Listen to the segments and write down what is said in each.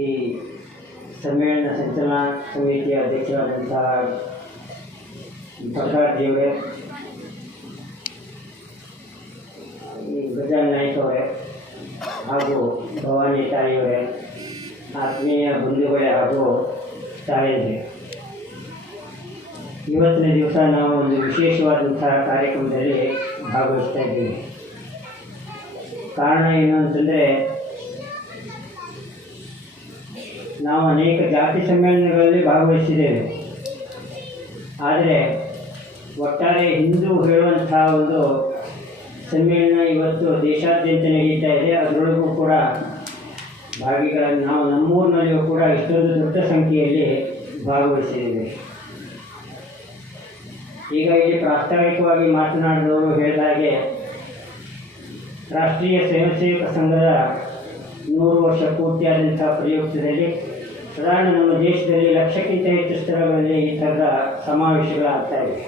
ಈ ಸಮ್ಮೇಳನ ಸಂಚಲನಾ ಸಮಿತಿಯ ಅಧ್ಯಕ್ಷರಾದಂತಹ ಪ್ರಕಾಶ್ಜಿಯವರೇ, ಈ ಗಜಾನ್ ನಾಯ್ಕ ಅವರೇ ಹಾಗೂ ಭವಾನಿ ತಾಯಿಯವರೇ, ಆತ್ಮೀಯ ಬಂಧುಗಳೇ ಹಾಗೂ ತಾಯಂದಿರೇ, ಇವತ್ತಿನ ದಿವಸ ನಾವು ಒಂದು ವಿಶೇಷವಾದಂತಹ ಕಾರ್ಯಕ್ರಮದಲ್ಲಿ ಭಾಗವಹಿಸ್ತಾ ಇದ್ದೀವಿ. ಕಾರಣ ಏನು ಅಂತಂದರೆ, ನಾವು ಅನೇಕ ಜಾತಿ ಸಮ್ಮೇಳನಗಳಲ್ಲಿ ಭಾಗವಹಿಸಿದ್ದೇವೆ. ಆದರೆ ಒಟ್ಟಾರೆ ಹಿಂದೂ ಹೇಳುವಂತಹ ಒಂದು ಸಮ್ಮೇಳನ ಇವತ್ತು ದೇಶಾದ್ಯಂತ ನಡೀತಾ ಇದೆ. ಅದರೊಳಗೂ ಕೂಡ ಭಾಗಿಗಳನ್ನು ನಾವು ನಮ್ಮೂರಿನಲ್ಲಿಯೂ ಕೂಡ ಇಷ್ಟೊಂದು ದೊಡ್ಡ ಸಂಖ್ಯೆಯಲ್ಲಿ ಭಾಗವಹಿಸಿದ್ದೇವೆ. ಈಗ ಇಲ್ಲಿ ಪ್ರಾಸ್ತಾವಿಕವಾಗಿ ಮಾತನಾಡಿದವರು ಹೇಳಿದ ಹಾಗೆ, ರಾಷ್ಟ್ರೀಯ ಸ್ವಯಂ ಸೇವಕ ಸಂಘದ 100 ವರ್ಷ ಪೂರ್ತಿಯಾದಂಥ ಪ್ರಯುಕ್ತದಲ್ಲಿ ಸಾಧಾರಣ ನಮ್ಮ ದೇಶದಲ್ಲಿ 1 ಲಕ್ಷಕ್ಕಿಂತ ಹೆಚ್ಚು ಸ್ಥಳಗಳಲ್ಲಿ ಈ ಥರದ ಸಮಾವೇಶಗಳಾಗ್ತಾ ಇವೆ.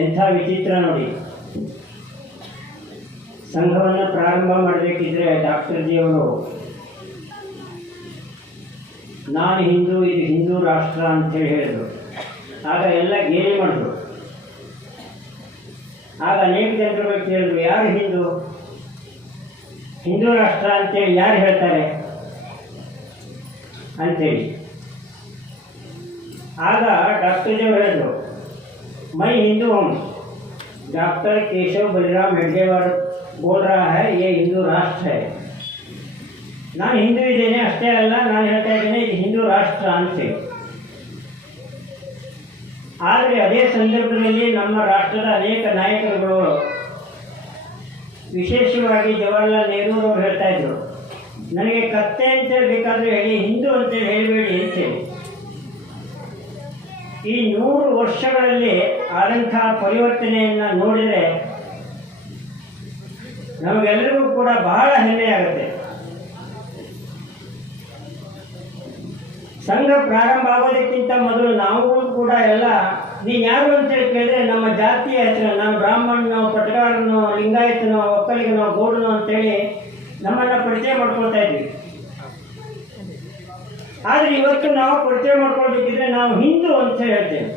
ಎಂಥ ವಿಚಿತ್ರ ನೋಡಿ, ಸಂಘವನ್ನು ಪ್ರಾರಂಭ ಮಾಡಬೇಕಿದ್ರೆ ಡಾಕ್ಟರ್ ಜಿಯವರು ನಾನು ಹಿಂದೂ, ಇದು ಹಿಂದೂ ರಾಷ್ಟ್ರ ಅಂತೇಳಿ ಹೇಳಿದರು. ಆಗ ಎಲ್ಲ ಗೇಲಿ ಮಾಡಿದ್ರು. ಆಗ ಅನೇಕ ಜನರುಗಳು ಕೇಳಿದ್ರು, ಯಾರು ಹಿಂದೂ, ಹಿಂದೂ ರಾಷ್ಟ್ರ ಅಂತೇಳಿ ಯಾರು ಹೇಳ್ತಾರೆ ಅಂಥೇಳಿ. ಆಗ ಡಾಕ್ಟರ್ ಜಿಯವರು ಹೇಳಿದ್ರು, मैं हिंदू हूँ, डॉक्टर केशव बलिराम हेडगेवार बोल रहा है, ये हिंदू राष्ट्र है. ನಾನು ಹಿಂದೂ ಇದ್ದೇನೆ ಅಷ್ಟೇ ಅಲ್ಲ, ನಾನು ಹೇಳ್ತಾ ಇದ್ದೇನೆ ಇದು ಹಿಂದೂ ರಾಷ್ಟ್ರ ಅಂತೇಳಿ. ಆದರೆ ಅದೇ ಸಂದರ್ಭದಲ್ಲಿ ನಮ್ಮ ರಾಷ್ಟ್ರದ ಅನೇಕ ನಾಯಕರುಗಳು, ವಿಶೇಷವಾಗಿ ಜವಾಹರ್ಲಾಲ್ ನೆಹರು ಅವರು ಹೇಳ್ತಾ ಇದ್ರು, ನನಗೆ ಕತ್ತೆ ಅಂತೇಳಿ ಬೇಕಾದರೆ ಹೇಳಿ, ಹಿಂದೂ ಅಂತೇಳಿ ಹೇಳಬೇಡಿ ಅಂತೇಳಿ. ಈ 100 ವರ್ಷಗಳಲ್ಲಿ ಆದಂತಹ ಪರಿವರ್ತನೆಯನ್ನು ನೋಡಿದರೆ ನಮಗೆಲ್ಲರಿಗೂ ಕೂಡ ಬಹಳ ಹೆಮ್ಮೆಯಾಗುತ್ತೆ. ಸಂಘ ಪ್ರಾರಂಭ ಆಗೋದಕ್ಕಿಂತ ಮೊದಲು ನಾವು ಕೂಡ ಎಲ್ಲ ನೀನು ಯಾರು ಅಂತೇಳಿ ಕೇಳಿದ್ರೆ ನಮ್ಮ ಜಾತಿಯ ಹೆಸರು, ನಾವು ಬ್ರಾಹ್ಮಣನೋ, ಪಟಗಾರನೋ, ಲಿಂಗಾಯತನೋ, ಒಕ್ಕಲಿಗನೋ, ಗೌಡನೋ ಅಂತೇಳಿ ನಮ್ಮನ್ನು ಪರಿಚಯ ಮಾಡ್ಕೊಳ್ತಾ ಇದ್ವಿ. ಆದರೆ ಇವತ್ತು ನಾವು ಪರಿಚಯ ಮಾಡ್ಕೊಳ್ಬೇಕಿದ್ರೆ ನಾವು ಹಿಂದೂ ಅಂತ ಹೇಳ್ತೇವೆ.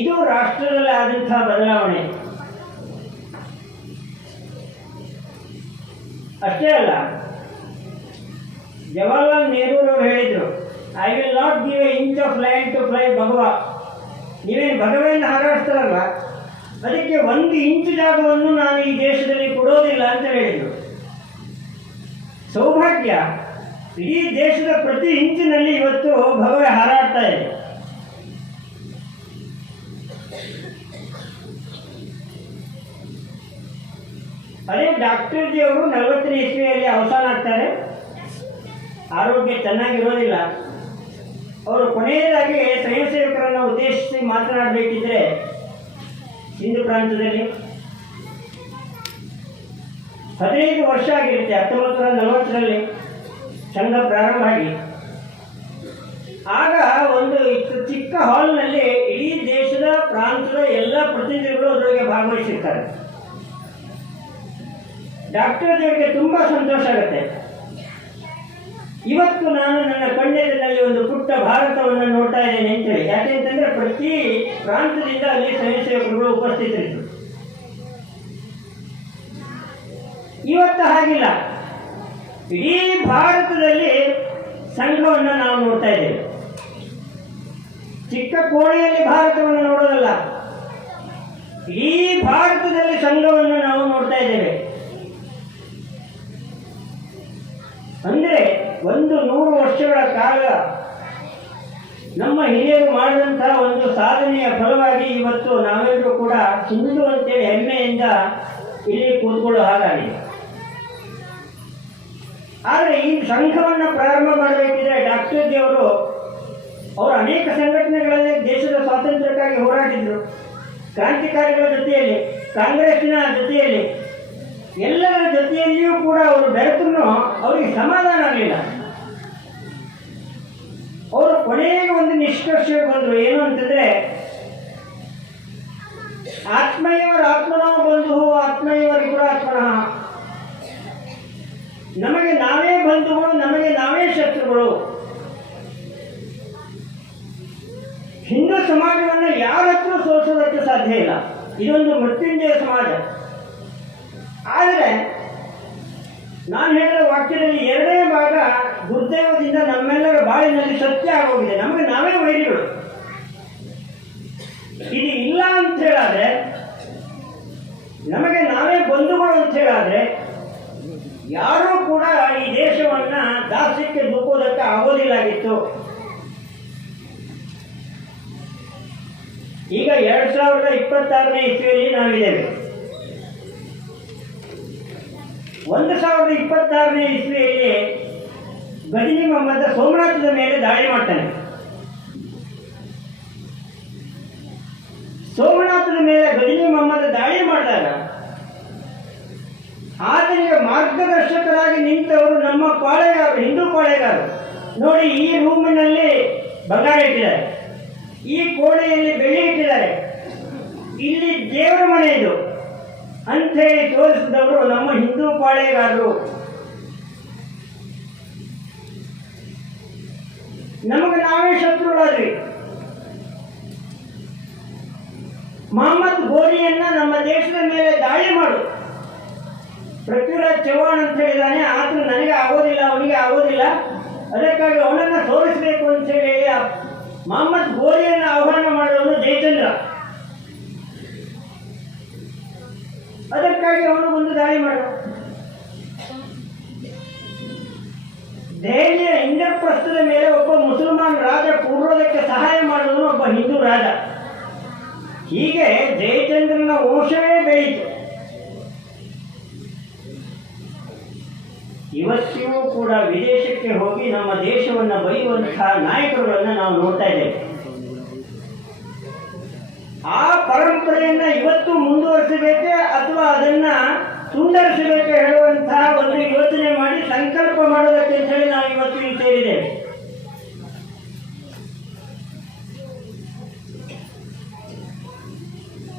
ಇದು ರಾಷ್ಟ್ರದಲ್ಲಿ ಆದಂತಹ ಬದಲಾವಣೆ. ಅಷ್ಟೇ ಅಲ್ಲ, ಜವಾಹರ್ಲಾಲ್ ನೆಹರು ಅವರು ಹೇಳಿದರು, I will not give a inch of land to fly bhagwa. ನೀವೇನು ಭಗವೆಯನ್ನು ಹಾರಾಡಿಸ್ತಾರಲ್ಲ, ಅದಕ್ಕೆ 1 ಇಂಚು ಜಾಗವನ್ನು ನಾನು ಈ ದೇಶದಲ್ಲಿ ಕೊಡೋದಿಲ್ಲ ಅಂತ ಹೇಳಿದರು. ಸೌಭಾಗ್ಯ, ಇಡೀ ದೇಶದ ಪ್ರತಿ ಇಂಚಿನಲ್ಲಿ ಇವತ್ತು ಭಗವೆ ಹಾರಾಡ್ತಾ ಇದೆ. ಅದೇ ಡಾಕ್ಟರ್ ಜಿ ಅವರು 40ನೇ ಇಸ್ವಿಯಲ್ಲಿ ಅವಸಾನ ಆಗ್ತಾರೆ. ಆರೋಗ್ಯ ಚೆನ್ನಾಗಿರೋದಿಲ್ಲ. ಅವರು ಕೊನೆಯದಾಗಿ ಸ್ವಯಂ ಸೇವಕರನ್ನು ಉದ್ದೇಶಿಸಿ ಮಾತನಾಡಬೇಕಿದ್ರೆ ಸಿಂಧು ಪ್ರಾಂತದಲ್ಲಿ 15 ವರ್ಷ ಆಗಿರುತ್ತೆ. 1940ರಲ್ಲಿ ಸಂಘ ಪ್ರಾರಂಭ ಆಗಿ, ಆಗ ಒಂದು ಚಿಕ್ಕ ಹಾಲ್ನಲ್ಲಿ ಇಡೀ ದೇಶದ ಪ್ರಾಂತದ ಎಲ್ಲ ಪ್ರತಿನಿಧಿಗಳು ಅದರೊಳಗೆ ಭಾಗವಹಿಸಿರ್ತಾರೆ. ಡಾಕ್ಟರ್ ಅವರಿಗೆ ತುಂಬ ಸಂತೋಷ ಆಗುತ್ತೆ. ಇವತ್ತು ನಾನು ನನ್ನ ಕಣ್ಣೆದುರಿನಲ್ಲಿ ಒಂದು ಪುಟ್ಟ ಭಾರತವನ್ನು ನೋಡ್ತಾ ಇದ್ದೇನೆ ಅಂತೇಳಿ. ಯಾಕೆಂತಂದರೆ ಪ್ರತಿ ಪ್ರಾಂತದಿಂದ ಅಲ್ಲಿ ಸ್ವಯಂ ಸೇವಕರುಗಳು ಉಪಸ್ಥಿತರಿದ್ದರು. ಇವತ್ತು ಹಾಗಿಲ್ಲ. ಇಡೀ ಭಾರತದಲ್ಲಿ ಸಂಘವನ್ನು ನಾವು ನೋಡ್ತಾ ಇದ್ದೇವೆ. ಚಿಕ್ಕ ಕೋಣೆಯಲ್ಲಿ ಭಾರತವನ್ನು ನೋಡೋದಲ್ಲ, ಇಡೀ ಭಾರತದಲ್ಲಿ ಸಂಘವನ್ನು ನಾವು ನೋಡ್ತಾ ಇದ್ದೇವೆ. ಅಂದರೆ ಒಂದು 100 ವರ್ಷಗಳ ಕಾಲ ನಮ್ಮ ಹಿರಿಯರು ಮಾಡಿದಂತಹ ಒಂದು ಸಾಧನೆಯ ಫಲವಾಗಿ ಇವತ್ತು ನಾವೆಲ್ಲರೂ ಕೂಡ ಹಿಂದೂ ಅಂತೇಳಿ ಹೆಮ್ಮೆಯಿಂದ ಇಲ್ಲಿ ಕೂತ್ಕೊಳ್ಳೋ ಹಾಗಾಗಿದೆ. ಆದರೆ ಈ ಸಂಘವನ್ನು ಪ್ರಾರಂಭ ಮಾಡಬೇಕಿದ್ರೆ ಡಾಕ್ಟರ್ ಜಿ ಅವರು ಅನೇಕ ಸಂಘಟನೆಗಳಲ್ಲಿ ದೇಶದ ಸ್ವಾತಂತ್ರ್ಯಕ್ಕಾಗಿ ಹೋರಾಡಿದರು. ಕ್ರಾಂತಿಕಾರಿಗಳ ಜೊತೆಯಲ್ಲಿ, ಕಾಂಗ್ರೆಸ್ಸಿನ ಜೊತೆಯಲ್ಲಿ, ಎಲ್ಲರ ಜೊತೆಯಲ್ಲಿಯೂ ಕೂಡ ಅವರು ಬೆರೆತರೂ ಅವರಿಗೆ ಸಮಾಧಾನ ಆಗಲಿಲ್ಲ. ಅವರು ಕೊನೆಗೆ ಒಂದು ನಿಷ್ಕರ್ಷಕ್ಕೆ ಬಂದರು. ಏನು ಅಂತಂದರೆ, ಆತ್ಮಯೋರ್ ಆತ್ಮನೋ ಸಾಧ್ಯ ಇಲ್ಲ. ಇದೊಂದು ಮೃತ್ಯುಂಜಯ ಸಮಾಜ. ಆದರೆ ನಾನು ಹೇಳಿದ ವಾಕ್ಯದಲ್ಲಿ ಎರಡೇ ಭಾಗ ದುರ್ದೈವದಿಂದ ನಮ್ಮೆಲ್ಲರ ಬಾಳಿನಲ್ಲಿ ಸತ್ಯ ಆಗೋಗಿದೆ. ನಮಗೆ ನಾವೇ ವೈರಿಗಳು. ಇದು ಇಲ್ಲ ಅಂತ ಹೇಳಾದ್ರೆ, ನಮಗೆ ನಾವೇ ಬಂಧುಗಳು ಅಂತ ಹೇಳಾದ್ರೆ, ಯಾರೂ ಕೂಡ ಈ ದೇಶವನ್ನ ದಾಸ್ಯಕ್ಕೆ ದೂಕೋದಕ್ಕೆ ಆಗೋದಿಲ್ಲಾಗಿತ್ತು. ಈಗ 2026ನೇ ಇಸ್ವಿಯಲ್ಲಿ ನಾವಿದ್ದೇವೆ. 1026ನೇ ಇಸ್ವಿಯಲ್ಲಿ ಗಜನಿ ಮೊಹಮ್ಮದ್ ಸೋಮನಾಥದ ಮೇಲೆ ದಾಳಿ ಮಾಡ್ತಾನೆ. ಸೋಮನಾಥದ ಮೇಲೆ ಗಜನಿ ಮೊಹಮ್ಮದ್ ದಾಳಿ ಮಾಡಿದಾಗ ಆತನಿಗೆ ಮಾರ್ಗದರ್ಶಕರಾಗಿ ನಿಂತವರು ನಮ್ಮ ಪಾಳೆಗಾರರು, ಹಿಂದೂ ಪಾಳೆಗಾರರು. ನೋಡಿ, ಈ ರೂಮಿನಲ್ಲಿ ಬಂಗಾರ ಇಟ್ಟಿದ್ದಾರೆ, ಈ ಕೋಣೆಯಲ್ಲಿ ಬೆಳ್ಳಿ ಇಟ್ಟಿದ್ದಾರೆ, ಇಲ್ಲಿ ದೇವರ ಮನೆ ಇದು ಅಂಥೇಳಿ ತೋರಿಸಿದವರು ನಮ್ಮ ಹಿಂದೂ ಪಾಳೆಗಾರರು. ನಮಗೆ ನಾವೇ ಶತ್ರುಗಳಾದ್ವಿ. ಮೊಹಮ್ಮದ್ ಗೋರಿಯನ್ನ ನಮ್ಮ ದೇಶದ ಮೇಲೆ ದಾಳಿ ಮಾಡು, ಪೃಥ್ವಿರಾಜ್ ಚೌಹಾಣ್ ಅಂತ ಹೇಳಿದಾನೆ, ಆತನು ನನಗೆ ಆಗೋದಿಲ್ಲ, ಅವನಿಗೆ ಆಗೋದಿಲ್ಲ, ಅದಕ್ಕಾಗಿ ಅವನನ್ನ ಸೋಲಿಸಬೇಕು ಅಂತ ಹೇಳಿ ಮೊಹಮ್ಮದ್ ಗೋರಿಯನ್ನ ಆಹ್ವಾನ ಮಾಡುವನು ಜಯಚಂದ್ರ. ಅದಕ್ಕಾಗಿ ಅವನು ಒಂದು ದಾಳಿ ಮಾಡ. ದೆಹಲಿಯ ಇಂದ್ರಪ್ರಸ್ಥದ ಮೇಲೆ ಒಬ್ಬ ಮುಸಲ್ಮಾನ್ ರಾಜ ಕೂರೋದಕ್ಕೆ ಸಹಾಯ ಮಾಡುವನು ಒಬ್ಬ ಹಿಂದೂ ರಾಜ. ಹೀಗೆ ಜಯಚಂದ್ರನ ವಂಶವೇ ಬೆಳೀತು. ಇವತ್ತಿಗೂ ಕೂಡ ವಿದೇಶಕ್ಕೆ ಹೋಗಿ ನಮ್ಮ ದೇಶವನ್ನು ಬೈಯುವಂತಹ ನಾಯಕರುಗಳನ್ನ ನಾವು ನೋಡ್ತಾ ಇದ್ದೇವೆ. ಆ ಪರಂಪರೆಯನ್ನ ಇವತ್ತು ಮುಂದುವರಿಸಬೇಕೆ ಅಥವಾ ಅದನ್ನ ಸುಂದರಿಸಬೇಕೆ ಹೇಳುವಂತಹ ಒಂದು ಯೋಚನೆ ಮಾಡಿ ಸಂಕಲ್ಪ ಮಾಡೋದಕ್ಕೆ ಅಂತ ಹೇಳಿ ನಾವು ಇವತ್ತು ಇಲ್ಲಿ ಸೇರಿದ್ದೇವೆ.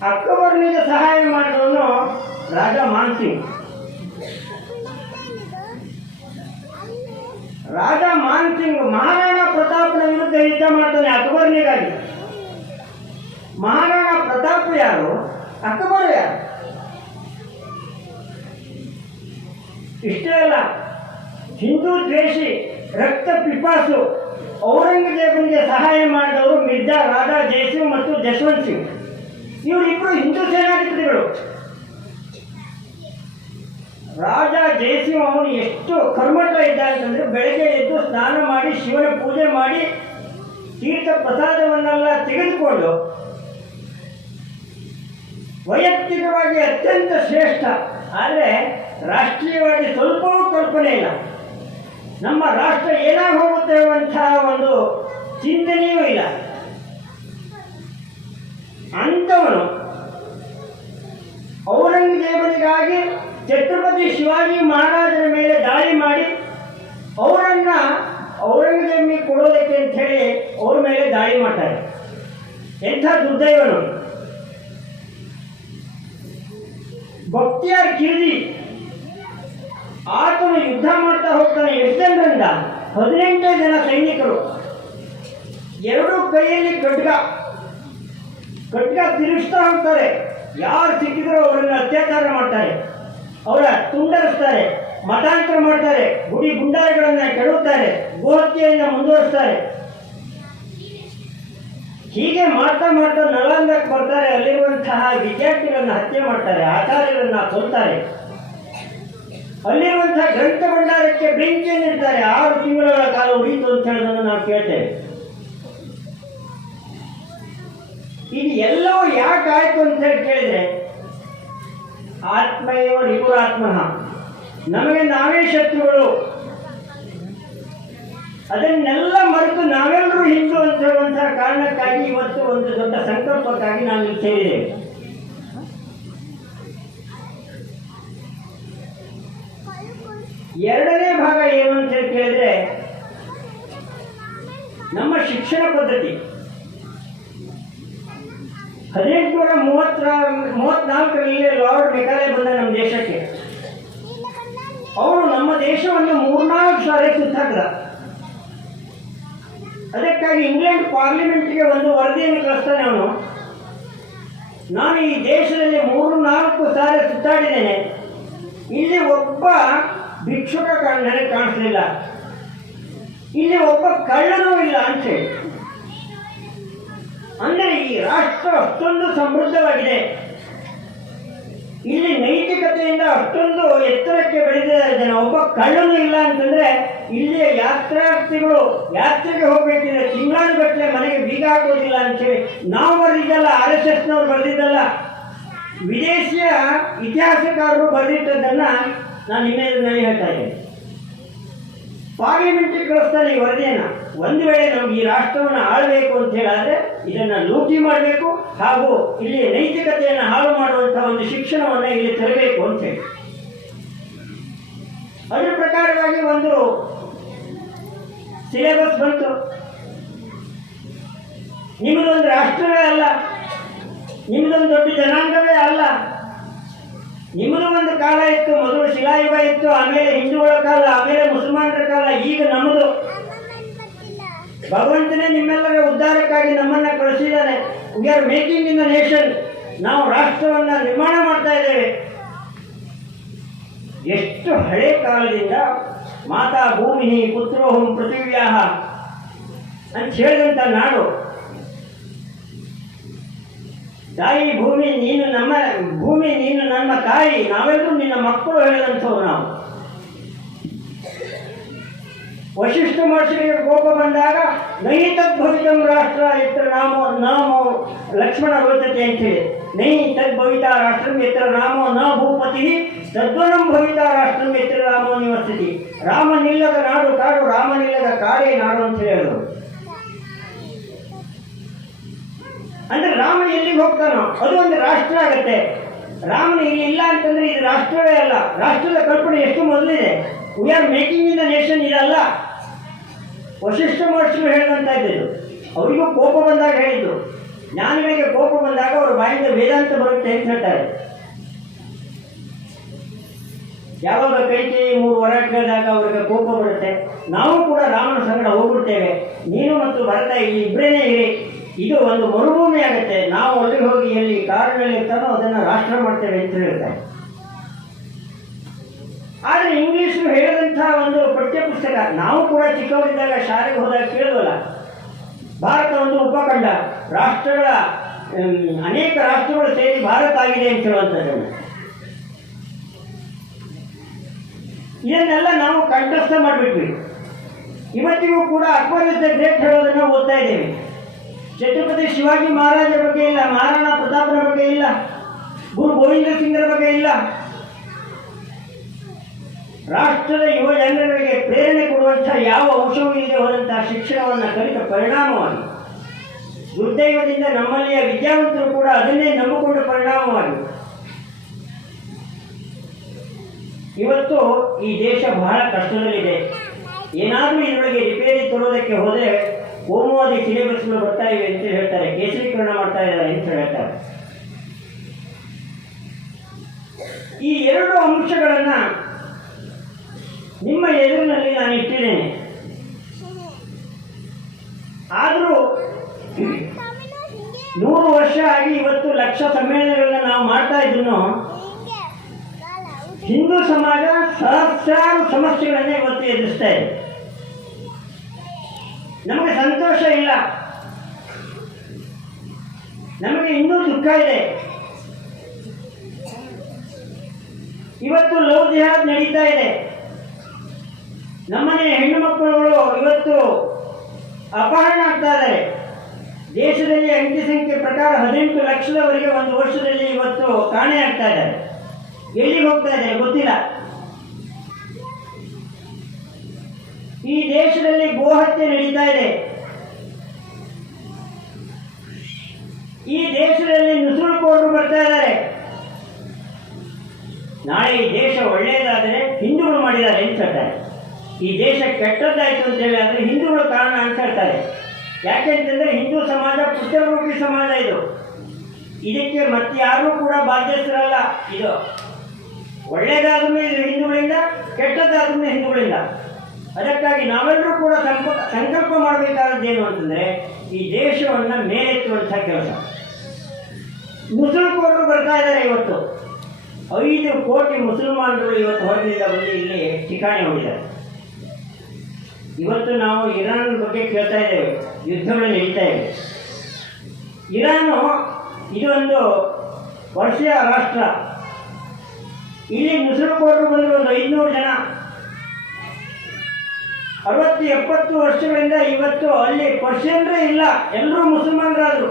ಅಕ್ಬರ್ನಿಗೆ ಸಹಾಯ ಮಾಡಿದವನು ರಾಜ ಮಾನ್ಸಿಂಗ್. ರಾಜ ಮಾನ್ಸಿಂಗ್ ಮಹಾರಾಣಾ ಪ್ರತಾಪನ ವಿರುದ್ಧ ಯುದ್ಧ ಮಾಡ್ತಾನೆ ಅಕ್ಬರ್ನಿಗಾಗಿ. ಮಹಾರಾಣಾ ಪ್ರತಾಪ್ ಯಾರು, ಅಕ್ಬರ್ ಯಾರು? ಇಷ್ಟೇ ಅಲ್ಲ, ಹಿಂದೂ ದ್ವೇಷಿ, ರಕ್ತ ಪಿಪಾಸು ಔರಂಗಜೇಬನಿಗೆ ಸಹಾಯ ಮಾಡಿದವರು ಮಿರ್ಜಾ ರಾಧಾ ಜಯಸಿಂಗ್ ಮತ್ತು ಜಸ್ವಂತ್ ಸಿಂಗ್. ಇವರಿಬ್ಬರು ಹಿಂದೂ ಸೇನಾಧಿಪತಿಗಳು. ರಾಜ ಜಯಸಿಂಗ್ ಅವನು ಎಷ್ಟು ಕರ್ಮಠ ಇದ್ದ ಅಂತಂದ್ರೆ, ಬೆಳಗ್ಗೆ ಎದ್ದು ಸ್ನಾನ ಮಾಡಿ ಶಿವನ ಪೂಜೆ ಮಾಡಿ ತೀರ್ಥ ಪ್ರಸಾದವನ್ನೆಲ್ಲ ತೆಗೆದುಕೊಂಡು ವೈಯಕ್ತಿಕವಾಗಿ ಅತ್ಯಂತ ಶ್ರೇಷ್ಠ, ಆದರೆ ರಾಷ್ಟ್ರೀಯವಾಗಿ ಸ್ವಲ್ಪವೂ ಕಲ್ಪನೆ ಇಲ್ಲ. ನಮ್ಮ ರಾಷ್ಟ್ರ ಏನಾಗಿ ಹೋಗುತ್ತೆ ಅನ್ನುವಂತಹ ಒಂದು ಚಿಂತನೆಯೂ ಇಲ್ಲ. ಅಂಥವನು ಔರಂಗಜೇಬನಿಗಾಗಿ ಛತ್ರಪತಿ ಶಿವಾಜಿ ಮಹಾರಾಜರ ಮೇಲೆ ದಾಳಿ ಮಾಡಿ ಅವರನ್ನ ಔರಂಗಜೇಬನಿಗೆ ಕೊಡೋದಕ್ಕೆ ಅಂತ ಹೇಳಿ ಅವ್ರ ಮೇಲೆ ದಾಳಿ ಮಾಡ್ತಾರೆ. ಎಂಥ ದುರ್ದೈವ ನೋಡಿ. ಬಕ್ತಿಯಾರ್ ಖಿಲ್ಜಿ ಆತನು ಯುದ್ಧ ಮಾಡ್ತಾ ಹೋಗ್ತಾನೆ. ಎಷ್ಟು ಜನರಿಂದ? 18 ಜನ ಸೈನಿಕರು, ಎರಡೂ ಕೈಯಲ್ಲಿ ಖಡ್ಗ ತಿರುಗಿಸ್ತಾ ಹೋಗ್ತಾರೆ. ಯಾರು ಸಿಕ್ಕಿದ್ರು ಅವರನ್ನು ಅತ್ಯಾಚಾರ ಮಾಡ್ತಾರೆ, ಅವರ ತುಂಡರಿಸ್ತಾರೆ, ಮತಾಂತರ ಮಾಡ್ತಾರೆ, ಗುಡಿ ಗುಂಡಾರಗಳನ್ನು ಕೆಡವುತ್ತಾರೆ, ಗೋಹತ್ಯೆಯನ್ನು ಮುಂದುವರಿಸ್ತಾರೆ. ಹೀಗೆ ಮಾಡ್ತಾ ಮಾಡ್ತಾ ನಳಂದಕ್ಕೆ ಬರ್ತಾರೆ. ಅಲ್ಲಿರುವಂತಹ ವಿದ್ಯಾರ್ಥಿಗಳನ್ನ ಹತ್ಯೆ ಮಾಡ್ತಾರೆ, ಆಚಾರ್ಯರನ್ನ ಕೊಲ್ತಾರೆ. ಅಲ್ಲಿರುವಂತಹ ಗ್ರಂಥ ಭಂಡಾರಕ್ಕೆ ಬೆಂಕಿಯನ್ನು ಇಡ್ತಾರೆ. 6 ತಿಂಗಳ ಕಾಲ ಉಳಿತು ಅಂತ ಹೇಳೋದನ್ನು ನಾವು ಕೇಳ್ತೇವೆ. ಇದು ಎಲ್ಲವೂ ಯಾಕಾಯ್ತು ಅಂತ ಹೇಳಿ ಕೇಳಿದ್ರೆ, ಆತ್ಮೈವ ರಿಪುರಾತ್ಮಃ, ನಮಗೆ ನಾವೇ ಶತ್ರುಗಳು. ಅದನ್ನೆಲ್ಲ ಮರೆತು ನಾವೆಲ್ಲರೂ ಹಿಂದೂ ಅಂತ ಹೇಳುವಂತಹ ಕಾರಣಕ್ಕಾಗಿ ಇವತ್ತು ಒಂದು ದೊಡ್ಡ ಸಂಕಲ್ಪಕ್ಕಾಗಿ ನಾವು ಇಲ್ಲಿ ಸೇರಿದ್ದೇವೆ. ಎರಡನೇ ಭಾಗ ಏನು ಅಂತ ಹೇಳಿ ಕೇಳಿದ್ರೆ, ನಮ್ಮ ಶಿಕ್ಷಣ ಪದ್ಧತಿ 1834ರಲ್ಲಿ ಲಾರ್ಡ್ ಮೆಕಾಲೆ ಬಂದ ನಮ್ಮ ದೇಶಕ್ಕೆ. ಅವರು ನಮ್ಮ ದೇಶವನ್ನು 3-4 ಸಾರಿ ಸುತ್ತಾಕ್ದ. ಅದಕ್ಕಾಗಿ ಇಂಗ್ಲೆಂಡ್ ಪಾರ್ಲಿಮೆಂಟ್ಗೆ ಒಂದು ವರದಿಯನ್ನು ಕಳಿಸ್ತಾನೆ. ಅವನು ನಾನು ಈ ದೇಶದಲ್ಲಿ 3-4 ಸಾರಿ ಸುತ್ತಾಡಿದ್ದೇನೆ. ಇಲ್ಲಿ ಒಬ್ಬ ಭಿಕ್ಷುಕ ನನಗೆ ಕಾಣಿಸ್ಲಿಲ್ಲ, ಇಲ್ಲಿ ಒಬ್ಬ ಕಳ್ಳನೂ ಇಲ್ಲ ಅಂತೇಳಿ. ಅಂದರೆ ಈ ರಾಷ್ಟ್ರ ಅಷ್ಟೊಂದು ಸಮೃದ್ಧವಾಗಿದೆ, ಇಲ್ಲಿ ನೈತಿಕತೆಯಿಂದ ಅಷ್ಟೊಂದು ಎತ್ತರಕ್ಕೆ ಬೆಳೆದಿದ್ದಾರೆ ಜನ. ಒಬ್ಬ ಕಳ್ಳನೂ ಇಲ್ಲ ಅಂತಂದ್ರೆ ಇಲ್ಲಿಯ ಯಾತ್ರಾರ್ಥಿಗಳು ಯಾತ್ರೆಗೆ ಹೋಗ್ಬೇಕಿದ್ರೆ ತಿಂಗಳಾನುಗಟ್ಟಲೆ ಮನೆಗೆ ಬೀಗ ಹಾಕೋದಿಲ್ಲ ಅಂತೇಳಿ ನಾವು ಬರೆದಿದ್ದಲ್ಲ, RSSನವ್ರು ಬರೆದಿದ್ದಲ್ಲ, ವಿದೇಶಿಯ ಇತಿಹಾಸಕಾರರು ಬರೆದಿಟ್ಟದ್ದನ್ನ ನಾನು ನಿನ್ನೆ ಹೇಳ್ತಾ ಇದ್ದೇನೆ. ಪಾರ್ಲಿಮೆಂಟ್ಗೆ ಕಳಿಸ್ತಾರೆ ಈ ವರದಿಯನ್ನು. ಒಂದು ವೇಳೆ ನಮ್ಗೆ ಈ ರಾಷ್ಟ್ರವನ್ನು ಆಳಬೇಕು ಅಂತ ಹೇಳಿದ್ರೆ ಇದನ್ನು ಲೂಟಿ ಮಾಡಬೇಕು, ಹಾಗೂ ಇಲ್ಲಿ ನೈತಿಕತೆಯನ್ನು ಹಾಳು ಮಾಡುವಂತಹ ಒಂದು ಶಿಕ್ಷಣವನ್ನು ಇಲ್ಲಿ ತರಬೇಕು ಅಂತ ಹೇಳಿ. ಅದರ ಪ್ರಕಾರವಾಗಿ ಒಂದು ಸಿಲೆಬಸ್ ಬಂತು. ನಿಮ್ಮದೊಂದು ರಾಷ್ಟ್ರವೇ ಅಲ್ಲ, ನಿಮ್ಮದೊಂದು ದೊಡ್ಡ ಜನಾಂಗವೇ ಅಲ್ಲ. ನಿಮ್ಮದು ಒಂದು ಕಾಲ ಇತ್ತು, ಮೊದಲು ಶಿಲಾಯುಗ ಇತ್ತು, ಆಮೇಲೆ ಹಿಂದೂಗಳ ಕಾಲ, ಆಮೇಲೆ ಮುಸಲ್ಮಾನರ ಕಾಲ, ಈಗ ನಮ್ಮದು. ಭಗವಂತನೇ ನಿಮ್ಮೆಲ್ಲರ ಉದ್ಧಾರಕ್ಕಾಗಿ ನಮ್ಮನ್ನ ಕಳಿಸಿದ್ದಾನೆ. We are making in the nation. ನಾವು ರಾಷ್ಟ್ರವನ್ನು ನಿರ್ಮಾಣ ಮಾಡ್ತಾ ಇದ್ದೇವೆ. ಎಷ್ಟು ಹಳೆ ಕಾಲದಿಂದ ಮಾತಾ ಭೂಮಿನಿ ಪುತ್ರೋಹಂ ಪೃಥಿವ್ಯಾಹ ಅಂತ ಹೇಳಿದಂಥ ನಾಡು. ತಾಯಿ ಭೂಮಿ ನೀನು ನಮ್ಮ ಭೂಮಿ, ನೀನು ನಮ್ಮ ತಾಯಿ, ನಾವೆಲ್ಲರೂ ನಿನ್ನ ಮಕ್ಕಳು ಹೇಳಿದಂಥವ್ರು ನಾವು. ವಶಿಷ್ಠ ಮಹರ್ಷಿಗೆ ಕೋಪ ಬಂದಾಗ ನಹಿ ತದ್ಭವಿತಂ ರಾಷ್ಟ್ರ ಎತ್ತರ ನಾಮೋ ನಾಮೋ ಲಕ್ಷ್ಮಣ ರೋಚತೆ ಅಂತೇಳಿ, ನಹಿ ತದ್ಭವಿತ ರಾಷ್ಟ್ರಂ ಎತ್ತರ ನಾಮೋ ನ ಭೂಪತಿ ತದ್ವನಂ ಭವಿತ ರಾಷ್ಟ್ರಂ ಎತ್ತರ ರಾಮೋ ನಿವಸತಿ. ರಾಮನಿಲ್ಲದ ನಾಡು ಕಾಡು, ರಾಮನಿಲ್ಲದ ಕಾಡೇ ನಾಡು ಅಂತ ಹೇಳಿದರು. ಅಂದ್ರೆ ರಾಮ ಎಲ್ಲಿಗೆ ಹೋಗ್ತಾನೋ ಅದು ಒಂದು ರಾಷ್ಟ್ರ ಆಗತ್ತೆ. ರಾಮನ ಇಲ್ಲಿ ಇಲ್ಲ ಅಂತಂದ್ರೆ ಇದು ರಾಷ್ಟ್ರವೇ ಅಲ್ಲ. ರಾಷ್ಟ್ರದ ಕಲ್ಪನೆ ಎಷ್ಟು ಮೊದಲಿದೆ. We are making in the nation ಇದಲ್ಲ. ವಶಿಷ್ಠ ಮಹರ್ಷಿಗಳು ಹೇಳಿದಂತ ಇದ್ದಿದ್ದು. ಅವರಿಗೂ ಕೋಪ ಬಂದಾಗ ಹೇಳಿದ್ರು. ಜ್ಞಾನಿಗಳಿಗೆ ಕೋಪ ಬಂದಾಗ ಅವರ ಬಾಯಿಂದ ವೇದಾಂತ ಬರುತ್ತೆ ಅಂತ ಹೇಳ್ತಾರೆ. ಯಾವಾಗ ಕೈಕೇಯಿ 3 ವರ ಕೇಳಿದಾಗ ಅವರಿಗೆ ಕೋಪ ಬರುತ್ತೆ. ನಾವು ಕೂಡ ರಾಮನ ಸಂಗಡ ಹೋಗ್ಬಿಡ್ತೇವೆ, ನೀನು ಮತ್ತು ಭರತ ಇಲ್ಲಿ ಇಬ್ಬರೇನೇ ಇರಿ, ಇದು ಒಂದು ಮರುಭೂಮಿ ಆಗುತ್ತೆ, ನಾವು ಅಲ್ಲಿಗೆ ಹೋಗಿ ಎಲ್ಲಿ ಕಾಡಿನಲ್ಲಿ ಇರ್ತಾನೋ ಅದನ್ನು ರಾಷ್ಟ್ರ ಮಾಡ್ತೇವೆ ಅಂತ ಹೇಳ್ತಾರೆ. ಆದರೆ ಇಂಗ್ಲೀಷು ಹೇಳಿದಂತಹ ಒಂದು ಪಠ್ಯಪುಸ್ತಕ ನಾವು ಕೂಡ ಚಿಕ್ಕವರಿದ್ದಾಗ ಶಾಲೆಗೆ ಹೋದಾಗ ಕೇಳುವಲ್ಲ, ಭಾರತ ಒಂದು ಉಪಖಂಡ, ರಾಷ್ಟ್ರಗಳ ಅನೇಕ ರಾಷ್ಟ್ರಗಳು ಸೇರಿ ಭಾರತ ಆಗಿದೆ ಅಂತ ಹೇಳುವಂಥದ್ದು. ಇದನ್ನೆಲ್ಲ ನಾವು ಕಂಠಸ್ಥ ಮಾಡಿಬಿಟ್ವಿ. ಇವತ್ತಿಗೂ ಕೂಡ ಅಕ್ಬರ್ ಇಸ್ ದ ಗ್ರೇಟ್ ಹೇಳೋದನ್ನು ಓದ್ತಾ ಇದ್ದೇವೆ. ಛತ್ರಪತಿ ಶಿವಾಜಿ ಮಹಾರಾಜರ ಬಗ್ಗೆ ಇಲ್ಲ, ಮಹಾರಾಣಾ ಪ್ರತಾಪನ ಬಗ್ಗೆ ಇಲ್ಲ, ಗುರು ಗೋವಿಂದ ಸಿಂಗ್ರ ಬಗ್ಗೆ ಇಲ್ಲ. ರಾಷ್ಟ್ರದ ಯುವ ಜನರಿಗೆ ಪ್ರೇರಣೆ ಕೊಡುವಂತಹ ಯಾವ ಅಂಶವೂ ಇಲ್ಲದೆ ಹೋದಂತಹ ಶಿಕ್ಷಣವನ್ನು ಕಲಿತ ಪರಿಣಾಮವಾಗಿ, ದುರ್ದೈವದಿಂದ ನಮ್ಮಲ್ಲಿಯ ವಿದ್ಯಾವಂತರು ಕೂಡ ಅದನ್ನೇ ನಂಬಿಕೊಂಡ ಪರಿಣಾಮವಾಗಿ ಇವತ್ತು ಈ ದೇಶ ಬಹಳ ಕಷ್ಟದಲ್ಲಿದೆ. ಏನಾದರೂ ಇದರೊಳಗೆ ರಿಪೇರಿ ತರೋದಕ್ಕೆ ಹೋದರೆ ಕೋಮುವಾದಿ ಸಿಲೆಬಸ್ಗಳು ಬರ್ತಾ ಇವೆ ಅಂತ ಹೇಳ್ತಾರೆ, ಕೇಸರೀಕರಣ ಮಾಡ್ತಾ ಇದ್ದಾರೆ ಅಂತ ಹೇಳ್ತಾರೆ. ಈ 2 ಅಂಶಗಳನ್ನು ನಿಮ್ಮ ಎದುರಿನಲ್ಲಿ ನಾನು ಇಟ್ಟಿದ್ದೇನೆ. ಆದರೂ 100 ವರ್ಷ ಆಗಿ ಇವತ್ತು ಲಕ್ಷ ಸಮ್ಮೇಳನಗಳನ್ನ ನಾವು ಮಾಡ್ತಾ ಇದ್ರು ಹಿಂದೂ ಸಮಾಜ ಸಹಸ್ರಾರು ಸಮಸ್ಯೆಗಳನ್ನೇ ಇವತ್ತು ಎದುರಿಸ್ತಾ ಇದೆ. ನಮಗೆ ಸಂತೋಷ ಇಲ್ಲ, ನಮಗೆ ಇನ್ನೂ ದುಃಖ ಇದೆ. ಇವತ್ತು ಲವ್ ಜಿಹಾದ್ ನಡೀತಾ ಇದೆ. ನಮ್ಮನೆ ಹೆಣ್ಣು ಮಕ್ಕಳುಗಳು ಇವತ್ತು ಅಪಹರಣ ಆಗ್ತಾ ಇದ್ದಾರೆ. ದೇಶದಲ್ಲಿ ಅಂಕಿ ಸಂಖ್ಯೆ ಪ್ರಕಾರ 18 ಲಕ್ಷದವರೆಗೆ ಒಂದು ವರ್ಷದಲ್ಲಿ ಇವತ್ತು ಕಾಣೆ ಆಗ್ತಾ ಇದ್ದಾರೆ. ಎಲ್ಲಿಗೆ ಹೋಗ್ತಾ ಇದೆ ಗೊತ್ತಿಲ್ಲ. ಈ ದೇಶದಲ್ಲಿ ಗೋಹತ್ಯೆ ನಡೀತಾ ಇದೆ. ಈ ದೇಶದಲ್ಲಿ ನುಸುಳುಕೋರರು ಬರ್ತಾ ಇದ್ದಾರೆ. ನಾಳೆ ಈ ದೇಶ ಒಳ್ಳೆಯದಾದರೆ ಹಿಂದೂಗಳು ಮಾಡಿದ್ದಾರೆ ಅಂತ ಹೇಳ್ತಾರೆ. ಈ ದೇಶ ಕೆಟ್ಟದ್ದಾಯಿತು ಅಂತ ಹೇಳಿ ಆದರೆ ಹಿಂದೂಗಳು ಕಾರಣ ಅಂತ ಹೇಳ್ತಾರೆ. ಯಾಕೆಂತಂದರೆ ಹಿಂದೂ ಸಮಾಜ ಪುತ್ರರೂಪಿ ಸಮಾಜ. ಇದು ಇದಕ್ಕೆ ಮತ್ತೆ ಯಾರೂ ಕೂಡ ಬಾಧ್ಯಸ್ಥರಲ್ಲ. ಇದು ಒಳ್ಳೆಯದಾದ್ರೂ ಇದು ಹಿಂದೂಗಳಿಂದ, ಕೆಟ್ಟದ್ದಾದ್ರೂ ಹಿಂದೂಗಳಿಂದ. ಅದಕ್ಕಾಗಿ ನಾವೆಲ್ಲರೂ ಕೂಡ ಸಂಕಲ್ಪ ಮಾಡಬೇಕಾದದ್ದೇನು ಅಂತಂದರೆ ಈ ದೇಶವನ್ನು ಮೇಲೆತ್ತುವಂಥ ಕೆಲಸ. ಮುಸಲ್ಕೋರರು ಬರ್ತಾ ಇದ್ದಾರೆ. ಇವತ್ತು 5 ಕೋಟಿ ಮುಸಲ್ಮಾನರು ಇವತ್ತು ಹೊರಗಿನಿಂದ ಬಂದು ಇಲ್ಲಿ ಠಿಕಾಣಿ ಹೊಂದಿದ್ದಾರೆ. ಇವತ್ತು ನಾವು ಇರಾನ್ ಬಗ್ಗೆ ಕೇಳ್ತಾ ಇದ್ದೇವೆ, ಯುದ್ಧಗಳು ನಡೀತಾ ಇವೆ. ಇರಾನು ಇದೊಂದು ವರ್ಷೀಯ ರಾಷ್ಟ್ರ. ಇಲ್ಲಿ ಮುಸಲ್ಕೋರರು ಬಂದರು ಒಂದು 500 ಜನ. 60-70 ವರ್ಷಗಳಿಂದ ಇವತ್ತು ಅಲ್ಲಿ ಪರ್ಷಿಯನ್ರೇ ಇಲ್ಲ, ಎಲ್ಲರೂ ಮುಸಲ್ಮಾನರಾದರು.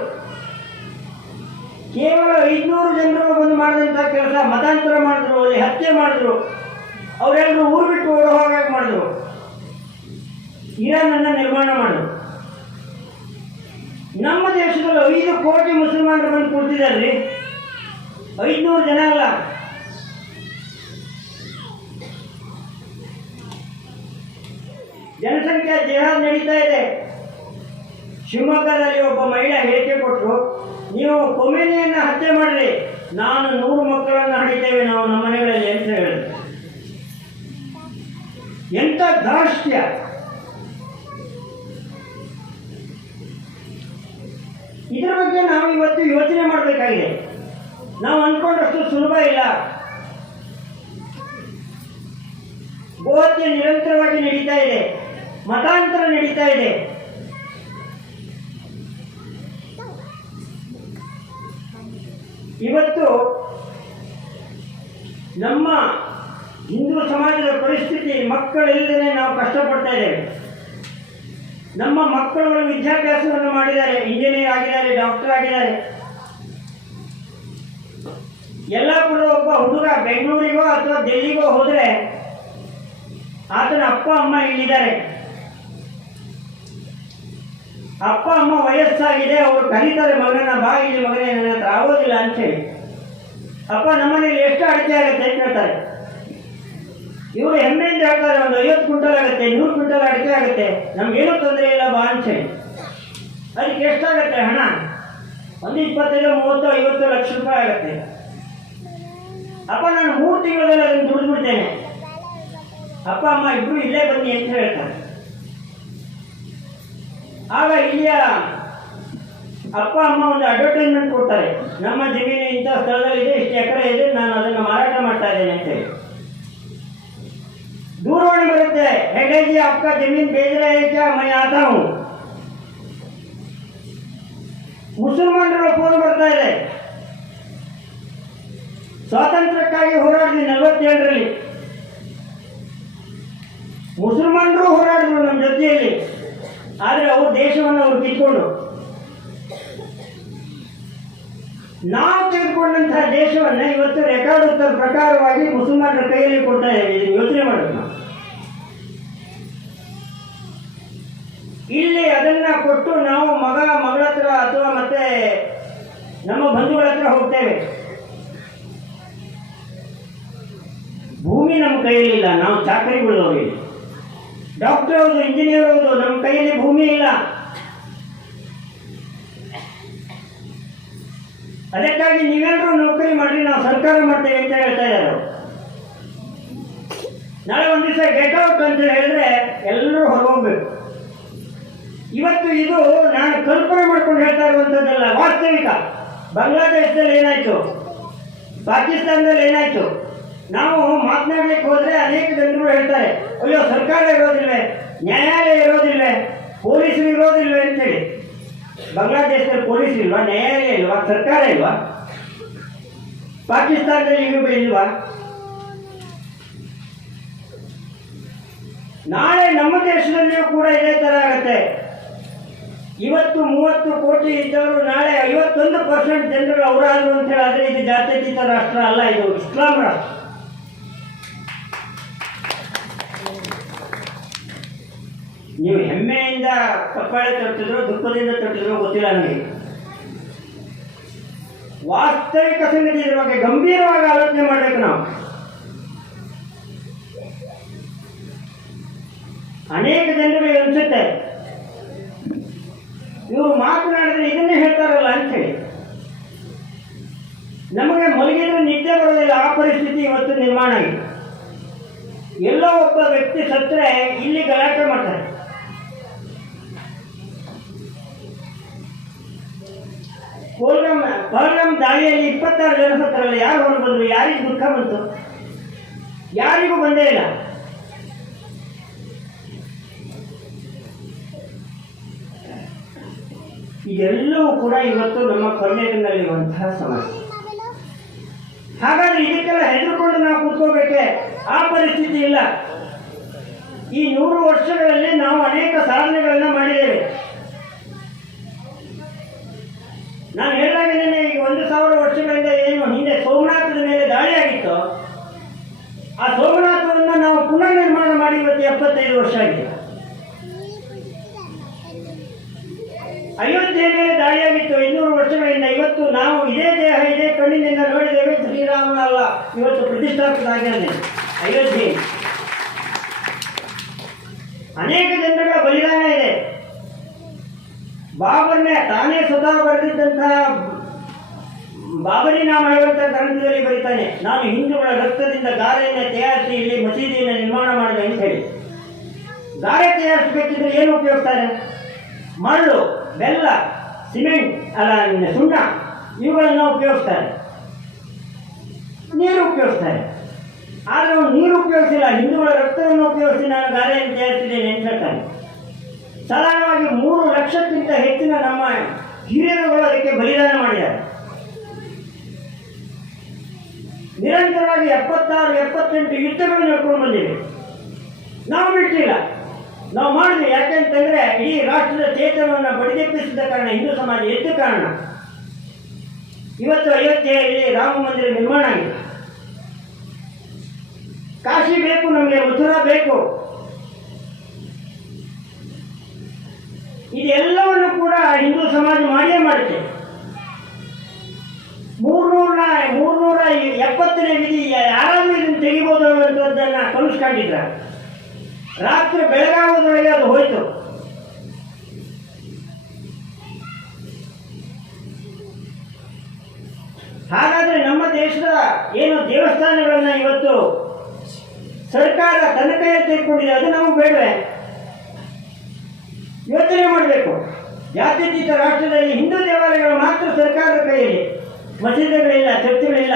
ಕೇವಲ 500 ಜನರು ಬಂದು ಮಾಡಿದಂಥ ಕೆಲಸ, ಮತಾಂತರ ಮಾಡಿದ್ರು, ಅಲ್ಲಿ ಹತ್ಯೆ ಮಾಡಿದ್ರು, ಅವರೆಲ್ಲರೂ ಊರು ಬಿಟ್ಟು ಓಡೋ ಹಾಗಾಗಿ ಮಾಡಿದ್ರು. ಇರಾನನ್ನು ನಿರ್ಮಾಣ ಮಾಡಿದ್ರು. ನಮ್ಮ ದೇಶದಲ್ಲಿ 5 ಕೋಟಿ ಮುಸಲ್ಮಾನರು ಬಂದು ಕೂತಿದ್ದಾರೆ. 500 ಜನ ಅಲ್ಲ. ಜನಸಂಖ್ಯಾ ಜಿಹಾದ್ ನಡೀತಾ ಇದೆ. ಶಿವಮೊಗ್ಗದಲ್ಲಿ ಒಬ್ಬ ಮಹಿಳೆ ಹೇಳಿಕೆ ಕೊಟ್ಟರು, ನೀವು ಕೊಮೇನಿಯನ್ನು ಹತ್ಯೆ ಮಾಡ್ರಿ, ನಾನು 100 ಮಕ್ಕಳನ್ನು ಹಡಿತೇವೆ ನಾವು ನಮ್ಮ ಮನೆಗಳಲ್ಲಿ ಅಂತ ಹೇಳಿದ್ರು. ಎಂಥ ಧಾರ್ಷ್ಟ್ಯ! ಇದರ ಬಗ್ಗೆ ನಾವು ಇವತ್ತು ಯೋಚನೆ ಮಾಡಬೇಕಾಗಿದೆ. ನಾವು ಅಂದ್ಕೊಂಡಷ್ಟು ಸುಲಭ ಇಲ್ಲ. ಗೋಹತ್ಯೆ ನಿರಂತರವಾಗಿ ನಡೀತಾ ಇದೆ, ಮತಾಂತರ ನಡೀತಾ ಇದೆ. ಇವತ್ತು ನಮ್ಮ ಹಿಂದೂ ಸಮಾಜದ ಪರಿಸ್ಥಿತಿ, ಮಕ್ಕಳಿಲ್ಲದೆ ನಾವು ಕಷ್ಟಪಡ್ತಾ ಇದ್ದೇವೆ. ನಮ್ಮ ಮಕ್ಕಳುಗಳು ವಿದ್ಯಾಭ್ಯಾಸವನ್ನು ಮಾಡಿದ್ದಾರೆ, ಇಂಜಿನಿಯರ್ ಆಗಿದ್ದಾರೆ, ಡಾಕ್ಟರ್ ಆಗಿದ್ದಾರೆ. ಯಲ್ಲಾಪುರದ ಒಬ್ಬ ಹುಡುಗ ಬೆಂಗಳೂರಿಗೋ ಅಥವಾ ಡೆಲ್ಲಿಗೋ ಹೋದರೆ ಆತನ ಅಪ್ಪ ಅಮ್ಮ ಇಲ್ಲಿದ್ದಾರೆ. ಅಪ್ಪ ಅಮ್ಮ ವಯಸ್ಸಾಗಿದೆ, ಅವರು ಕರೀತಾರೆ ಮಗನ, ಬಾ ಇಲ್ಲಿ ಮಗನೇ, ನನ್ನ ಹತ್ರ ಆಗೋದಿಲ್ಲ ಅಂತೇಳಿ. ಅಪ್ಪ ನಮ್ಮನೇಲಿ ಎಷ್ಟು ಅಡಿಕೆ ಆಗುತ್ತೆ ಅಂತ ಹೇಳ್ತಾರೆ. ಇವರು ಹೆಮ್ಮೆಯಿಂದ ಹೇಳ್ತಾರೆ, ಒಂದು 50 ಕ್ವಿಂಟಲ್ ಆಗುತ್ತೆ, 100 ಕ್ವಿಂಟಲ್ ಅಡಿಕೆ ಆಗುತ್ತೆ, ನಮ್ಗೇನೂ ತೊಂದರೆ ಇಲ್ಲ ಬಾ ಅಂತೇಳಿ. ಅದಕ್ಕೆ ಎಷ್ಟಾಗುತ್ತೆ ಹಣ? ಒಂದು 25, 30, 50 ಲಕ್ಷ ರೂಪಾಯಿ ಆಗುತ್ತೆ. ಅಪ್ಪ ನಾನು 3 ತಿಂಗಳಲ್ಲಿ ಅದನ್ನು ದುಡಿದ್ಬಿಡ್ತೇನೆ, ಅಪ್ಪ ಅಮ್ಮ ಇಬ್ಬರು ಇಲ್ಲೇ ಬನ್ನಿ ಅಂತ ಹೇಳ್ತಾರೆ. ಆಗ ಇಲ್ಲಿಯ ಅಪ್ಪ ಅಮ್ಮ ಒಂದು ಅಡ್ವರ್ಟೈಸ್ಮೆಂಟ್ ಕೊಡ್ತಾರೆ, ನಮ್ಮ ಜಮೀನು ಇಂಥ ಸ್ಥಳದಲ್ಲಿದೆ, ಇಷ್ಟು ಎಕರೆ ಇದೆ, ನಾನು ಅದನ್ನು ಮಾರಾಟ ಮಾಡ್ತಾ ಇದ್ದೇನೆ ಅಂತೇಳಿ. दूरवाणी बರುತ್ತೆ, हेडे जी आपका जमीन बेच रहे हैं क्या, मैं आता हूँ. ಮುಸಲ್ಮಾನರ ಫೋನ್ ಬರ್ತಾ ಇದೆ. ಸ್ವಾತಂತ್ರ್ಯಕ್ಕಾಗಿ ಹೋರಾಡಿದ್ವಿ 47ರಲ್ಲಿ. ಮುಸಲ್ಮಾನರು ಹೋರಾಡಿದ್ರು ನಮ್ಮ ಜೊತೆಯಲ್ಲಿ, ಆದರೆ ಅವ್ರ ದೇಶವನ್ನು ಅವರು ಕಿತ್ಕೊಂಡು, ನಾವು ತೆಗೆದುಕೊಂಡಂತಹ ದೇಶವನ್ನು ಇವತ್ತು ರೆಕಾರ್ಡ್ ಉತ್ತರ ಪ್ರಕಾರವಾಗಿ ಮುಸಲ್ಮಾನರ ಕೈಯಲ್ಲಿ ಕೊಡ್ತಾ ಇದ್ದೇವೆ. ಇದನ್ನು ಯೋಚನೆ ಮಾಡಬೇಕು ನಾವು. ಇಲ್ಲಿ ಅದನ್ನ ಕೊಟ್ಟು ನಾವು ಮಗಳ ಹತ್ರ ಅಥವಾ ಮತ್ತೆ ನಮ್ಮ ಬಂಧುಗಳ ಹತ್ರ ಹೋಗ್ತೇವೆ. ಭೂಮಿ ನಮ್ಮ ಕೈಯಲ್ಲಿಲ್ಲ, ನಾವು ಚಾಕರಿಗಳವರು. ಡಾಕ್ಟರ್ ಹೌದು, ಇಂಜಿನಿಯರ್ ಹೌದು, ನಮ್ಮ ಕೈಯಲ್ಲಿ ಭೂಮಿ ಇಲ್ಲ. ಅದಕ್ಕಾಗಿ ನೀವೆಲ್ಲರೂ ನೌಕರಿ ಮಾಡ್ರಿ, ನಾವು ಸರ್ಕಾರ ಮಾಡ್ತೇವೆ ಅಂತ ಹೇಳ್ತಾ ಇದ್ದಾರೆ. ನಾಳೆ ಒಂದು ದಿವಸ ಗೆಟ್ ಔಟ್ ಅಂತ ಹೇಳಿದ್ರೆ ಎಲ್ಲರೂ ಹೊರಗೋಗ್ಬೇಕು. ಇವತ್ತು ಇದು ನಾನು ಕಲ್ಪನೆ ಮಾಡ್ಕೊಂಡು ಹೇಳ್ತಾ ಇರುವಂಥದ್ದಲ್ಲ, ವಾಸ್ತವಿಕ. ಬಾಂಗ್ಲಾದೇಶದಲ್ಲಿ ಏನಾಯ್ತು, ಪಾಕಿಸ್ತಾನದಲ್ಲಿ ಏನಾಯ್ತು, ನಾವು ಮಾತನಾಡ್ಲಿಕ್ಕೆ ಹೋದ್ರೆ ಅನೇಕ ಜನರು ಹೇಳ್ತಾರೆ, ಅಯ್ಯೋ ಸರ್ಕಾರ ಇರೋದಿಲ್ವೇ, ನ್ಯಾಯಾಲಯ ಇರೋದಿಲ್ವೇ, ಪೊಲೀಸರು ಇರೋದಿಲ್ವೇ ಅಂತೇಳಿ. ಬಾಂಗ್ಲಾದೇಶದಲ್ಲಿ ಪೊಲೀಸ್ ಇಲ್ವಾ, ನ್ಯಾಯಾಲಯ ಇಲ್ವಾ, ಸರ್ಕಾರ ಇಲ್ವಾ? ಪಾಕಿಸ್ತಾನದಲ್ಲಿ ಇವು ಇಲ್ವಾ? ನಾಳೆ ನಮ್ಮ ದೇಶದಲ್ಲಿಯೂ ಕೂಡ ಇದೇ ತರ ಆಗುತ್ತೆ. ಇವತ್ತು 30 ಕೋಟಿ ಇದ್ದವರು ನಾಳೆ 51% ಜನರು ಅವರಾದ್ರು ಅಂತ ಹೇಳಿದ್ರೆ ಇದು ಜಾತ್ಯತೀತ ರಾಷ್ಟ್ರ ಅಲ್ಲ, ಇದು ಇಸ್ಲಾಂ ರಾಷ್ಟ್ರ. ನೀವು ಹೆಮ್ಮೆಯಿಂದ ಕಪ್ಪಾಳೆ ತಟ್ಟಿದ್ರು, ದುಃಖದಿಂದ ತಟ್ಟಿದ್ರು ಗೊತ್ತಿಲ್ಲ ನನಗೆ. ವಾಸ್ತವಿಕ ಸಂಗತಿ ಇದ್ರ ಬಗ್ಗೆ ಗಂಭೀರವಾಗಿ ಆಲೋಚನೆ ಮಾಡಬೇಕು ನಾವು. ಅನೇಕ ಜನರಿಗೆ ಅನಿಸುತ್ತೆ ಇವರು ಮಾತನಾಡಿದ್ರೆ ಇದನ್ನೇ ಹೇಳ್ತಾರಲ್ಲ ಅಂತೇಳಿ. ನಮಗೆ ಮಲಗಿದ್ರೆ ನಿದ್ದೆ ಬರೋದಿಲ್ಲ, ಆ ಪರಿಸ್ಥಿತಿ ಇವತ್ತು ನಿರ್ಮಾಣ ಆಗಿದೆ. ಎಲ್ಲೋ ಒಬ್ಬ ವ್ಯಕ್ತಿ ಸತ್ತರೆ ಇಲ್ಲಿ ಗಲಾಟೆ ಮಾಡ್ತಾರೆ. ಪಹಲ್ಗಾಮ್ ದಾಳಿಯಲ್ಲಿ 26 ಜನ ಸತ್ತರಲ್ಲ, ಯಾರು ಹೊರಗೆ ಬಂದರು? ಯಾರಿಗೂ ದುಃಖ ಬಂತು? ಯಾರಿಗೂ ಬಂದೇ ಇಲ್ಲ. ಇದೆಲ್ಲವೂ ಕೂಡ ಇವತ್ತು ನಮ್ಮ ಕೊನೆಯಲ್ಲಿರುವಂತಹ ಸಮಸ್ಯೆ. ಹಾಗಾದ್ರೆ ಇದಕ್ಕೆಲ್ಲ ಹೆದರ್ಕೊಂಡು ನಾವು ಕೂತ್ಕೋಬೇಕೆ? ಆ ಪರಿಸ್ಥಿತಿ ಇಲ್ಲ. ಈ 100 ವರ್ಷಗಳಲ್ಲಿ ನಾವು ಅನೇಕ ಸಾಧನೆಗಳನ್ನ ಮಾಡಿದ್ದೇವೆ. ನಾನು ಹೇಳಿದಾಗೇನೆ ಈಗ 1000 ವರ್ಷಗಳಿಂದ ಏನು ಹಿಂದೆ ಸೋಮನಾಥದ ಮೇಲೆ ದಾಳಿ ಆಗಿತ್ತು, ಆ ಸೋಮನಾಥವನ್ನು ನಾವು ಪುನರ್ ನಿರ್ಮಾಣ ಮಾಡಿ ಇವತ್ತು 75 ವರ್ಷ ಆಗಿದೆ. ಅಯೋಧ್ಯೆ ಮೇಲೆ ದಾಳಿಯಾಗಿತ್ತು 200 ವರ್ಷಗಳಿಂದ. ಇವತ್ತು ನಾವು ಇದೇ ದೇಹ ಇದೇ ಕಣ್ಣಿನಿಂದ ನೋಡಿದ್ದೇವೆ. ಶ್ರೀರಾಮನ ಅಲ್ಲ, ಇವತ್ತು ಪ್ರತಿಷ್ಠಾಪಿತ ಆಗಿದೆ ಅಯೋಧ್ಯೆ. ಅನೇಕ ಜನಗಳ ಬಲಿದಾನ ಇದೆ. ಬಾಬರ್ನೇ ತಾನೇ ಸ್ವತಃ ಬರೆದಿದ್ದಂತಹ ಬಾಬರಿ ನಾಮ ಹೇಳುವಂತಹ ಗ್ರಂಥದಲ್ಲಿ ಬರೀತಾನೆ, ನಾನು ಹಿಂದೂಗಳ ರಕ್ತದಿಂದ ಗಾರೆಯನ್ನು ತಯಾರಿಸಿ ಇಲ್ಲಿ ಮಸೀದಿಯನ್ನು ನಿರ್ಮಾಣ ಮಾಡಿದೆ ಅಂತ ಹೇಳಿ. ಗಾರೆ ತಯಾರಿಸಬೇಕಿದ್ರೆ ಏನು ಉಪಯೋಗಿಸ್ತಾರೆ? ಮರಳು, ಬೆಲ್ಲ, ಸಿಮೆಂಟ್, ಸುಣ್ಣ ಇವುಗಳನ್ನು ಉಪಯೋಗಿಸ್ತಾರೆ, ನೀರು ಉಪಯೋಗಿಸ್ತಾರೆ. ಆದರೆ ಅವನು ನೀರು ಉಪಯೋಗಿಸಿಲ್ಲ, ಹಿಂದೂಗಳ ರಕ್ತವನ್ನು ಉಪಯೋಗಿಸಿ ನಾನು ಗಾರೆಯನ್ನು ತಯಾರಿಸಿದ್ದೇನೆ ಅಂತ ಹೇಳ್ತಾನೆ. ಸಾಧಾರಣವಾಗಿ 3 ಲಕ್ಷಕ್ಕಿಂತ ಹೆಚ್ಚಿನ ನಮ್ಮ ಹಿರಿಯರುಗಳು ಅದಕ್ಕೆ ಬಲಿದಾನ ಮಾಡಿದ್ದಾರೆ. ನಿರಂತರವಾಗಿ 76, 78 ಯುದ್ಧಗಳು ನಡ್ಕೊಂಡು ಬಂದಿವೆ. ನಾವು ಬಿಟ್ಟಿಲ್ಲ, ನಾವು ಮಾಡಿದ್ವಿ. ಯಾಕೆಂತಂದ್ರೆ ಇಡೀ ರಾಷ್ಟ್ರದ ಚೇತನವನ್ನು ಬಡಿದೆಪ್ಪಿಸಿದ ಕಾರಣ, ಹಿಂದೂ ಸಮಾಜ ಎದ್ದ ಕಾರಣ ಇವತ್ತು ಅಯೋಧ್ಯೆಯಲ್ಲಿ ರಾಮ ಮಂದಿರ ನಿರ್ಮಾಣ ಆಗಿದೆ. ಕಾಶಿ ಬೇಕು ನಮಗೆ, ಮಥುರಾ ಬೇಕು. ಇದೆಲ್ಲವನ್ನು ಕೂಡ ಹಿಂದೂ ಸಮಾಜ ಮಾಡಿಯೇ ಮಾಡುತ್ತೆ. 370ನೇ ವಿಧಿ ಯಾರಾದರೂ ಇದನ್ನು ತೆಗಿಬೋದು ಅನ್ನುವಂಥದ್ದನ್ನು ಕಲಿಸ್ಕೊಂಡಿದ್ರ. ರಾತ್ರಿ ಬೆಳಗಾಗೋದ್ರೊಳಗೆ ಅದು ಹೋಯ್ತು. ಹಾಗಾದ್ರೆ ನಮ್ಮ ದೇಶದ ಏನು ದೇವಸ್ಥಾನಗಳನ್ನ ಇವತ್ತು ಸರ್ಕಾರ ತನ್ನ ಕೈಯಲ್ಲಿ ತೆಗೆದುಕೊಂಡಿದೆ, ಅದು ನಮಗೆ ಬೇಡವೇ? ಯೋಚನೆ ಮಾಡಬೇಕು. ಜಾತ್ಯತೀತ ರಾಷ್ಟ್ರದಲ್ಲಿ ಹಿಂದೂ ದೇವಾಲಯಗಳು ಮಾತ್ರ ಸರ್ಕಾರದ ಕೈಯಲ್ಲಿ, ಮಸೀದಿಗಳಿಲ್ಲ, ಚರ್ಚ್ಗಳಿಲ್ಲ.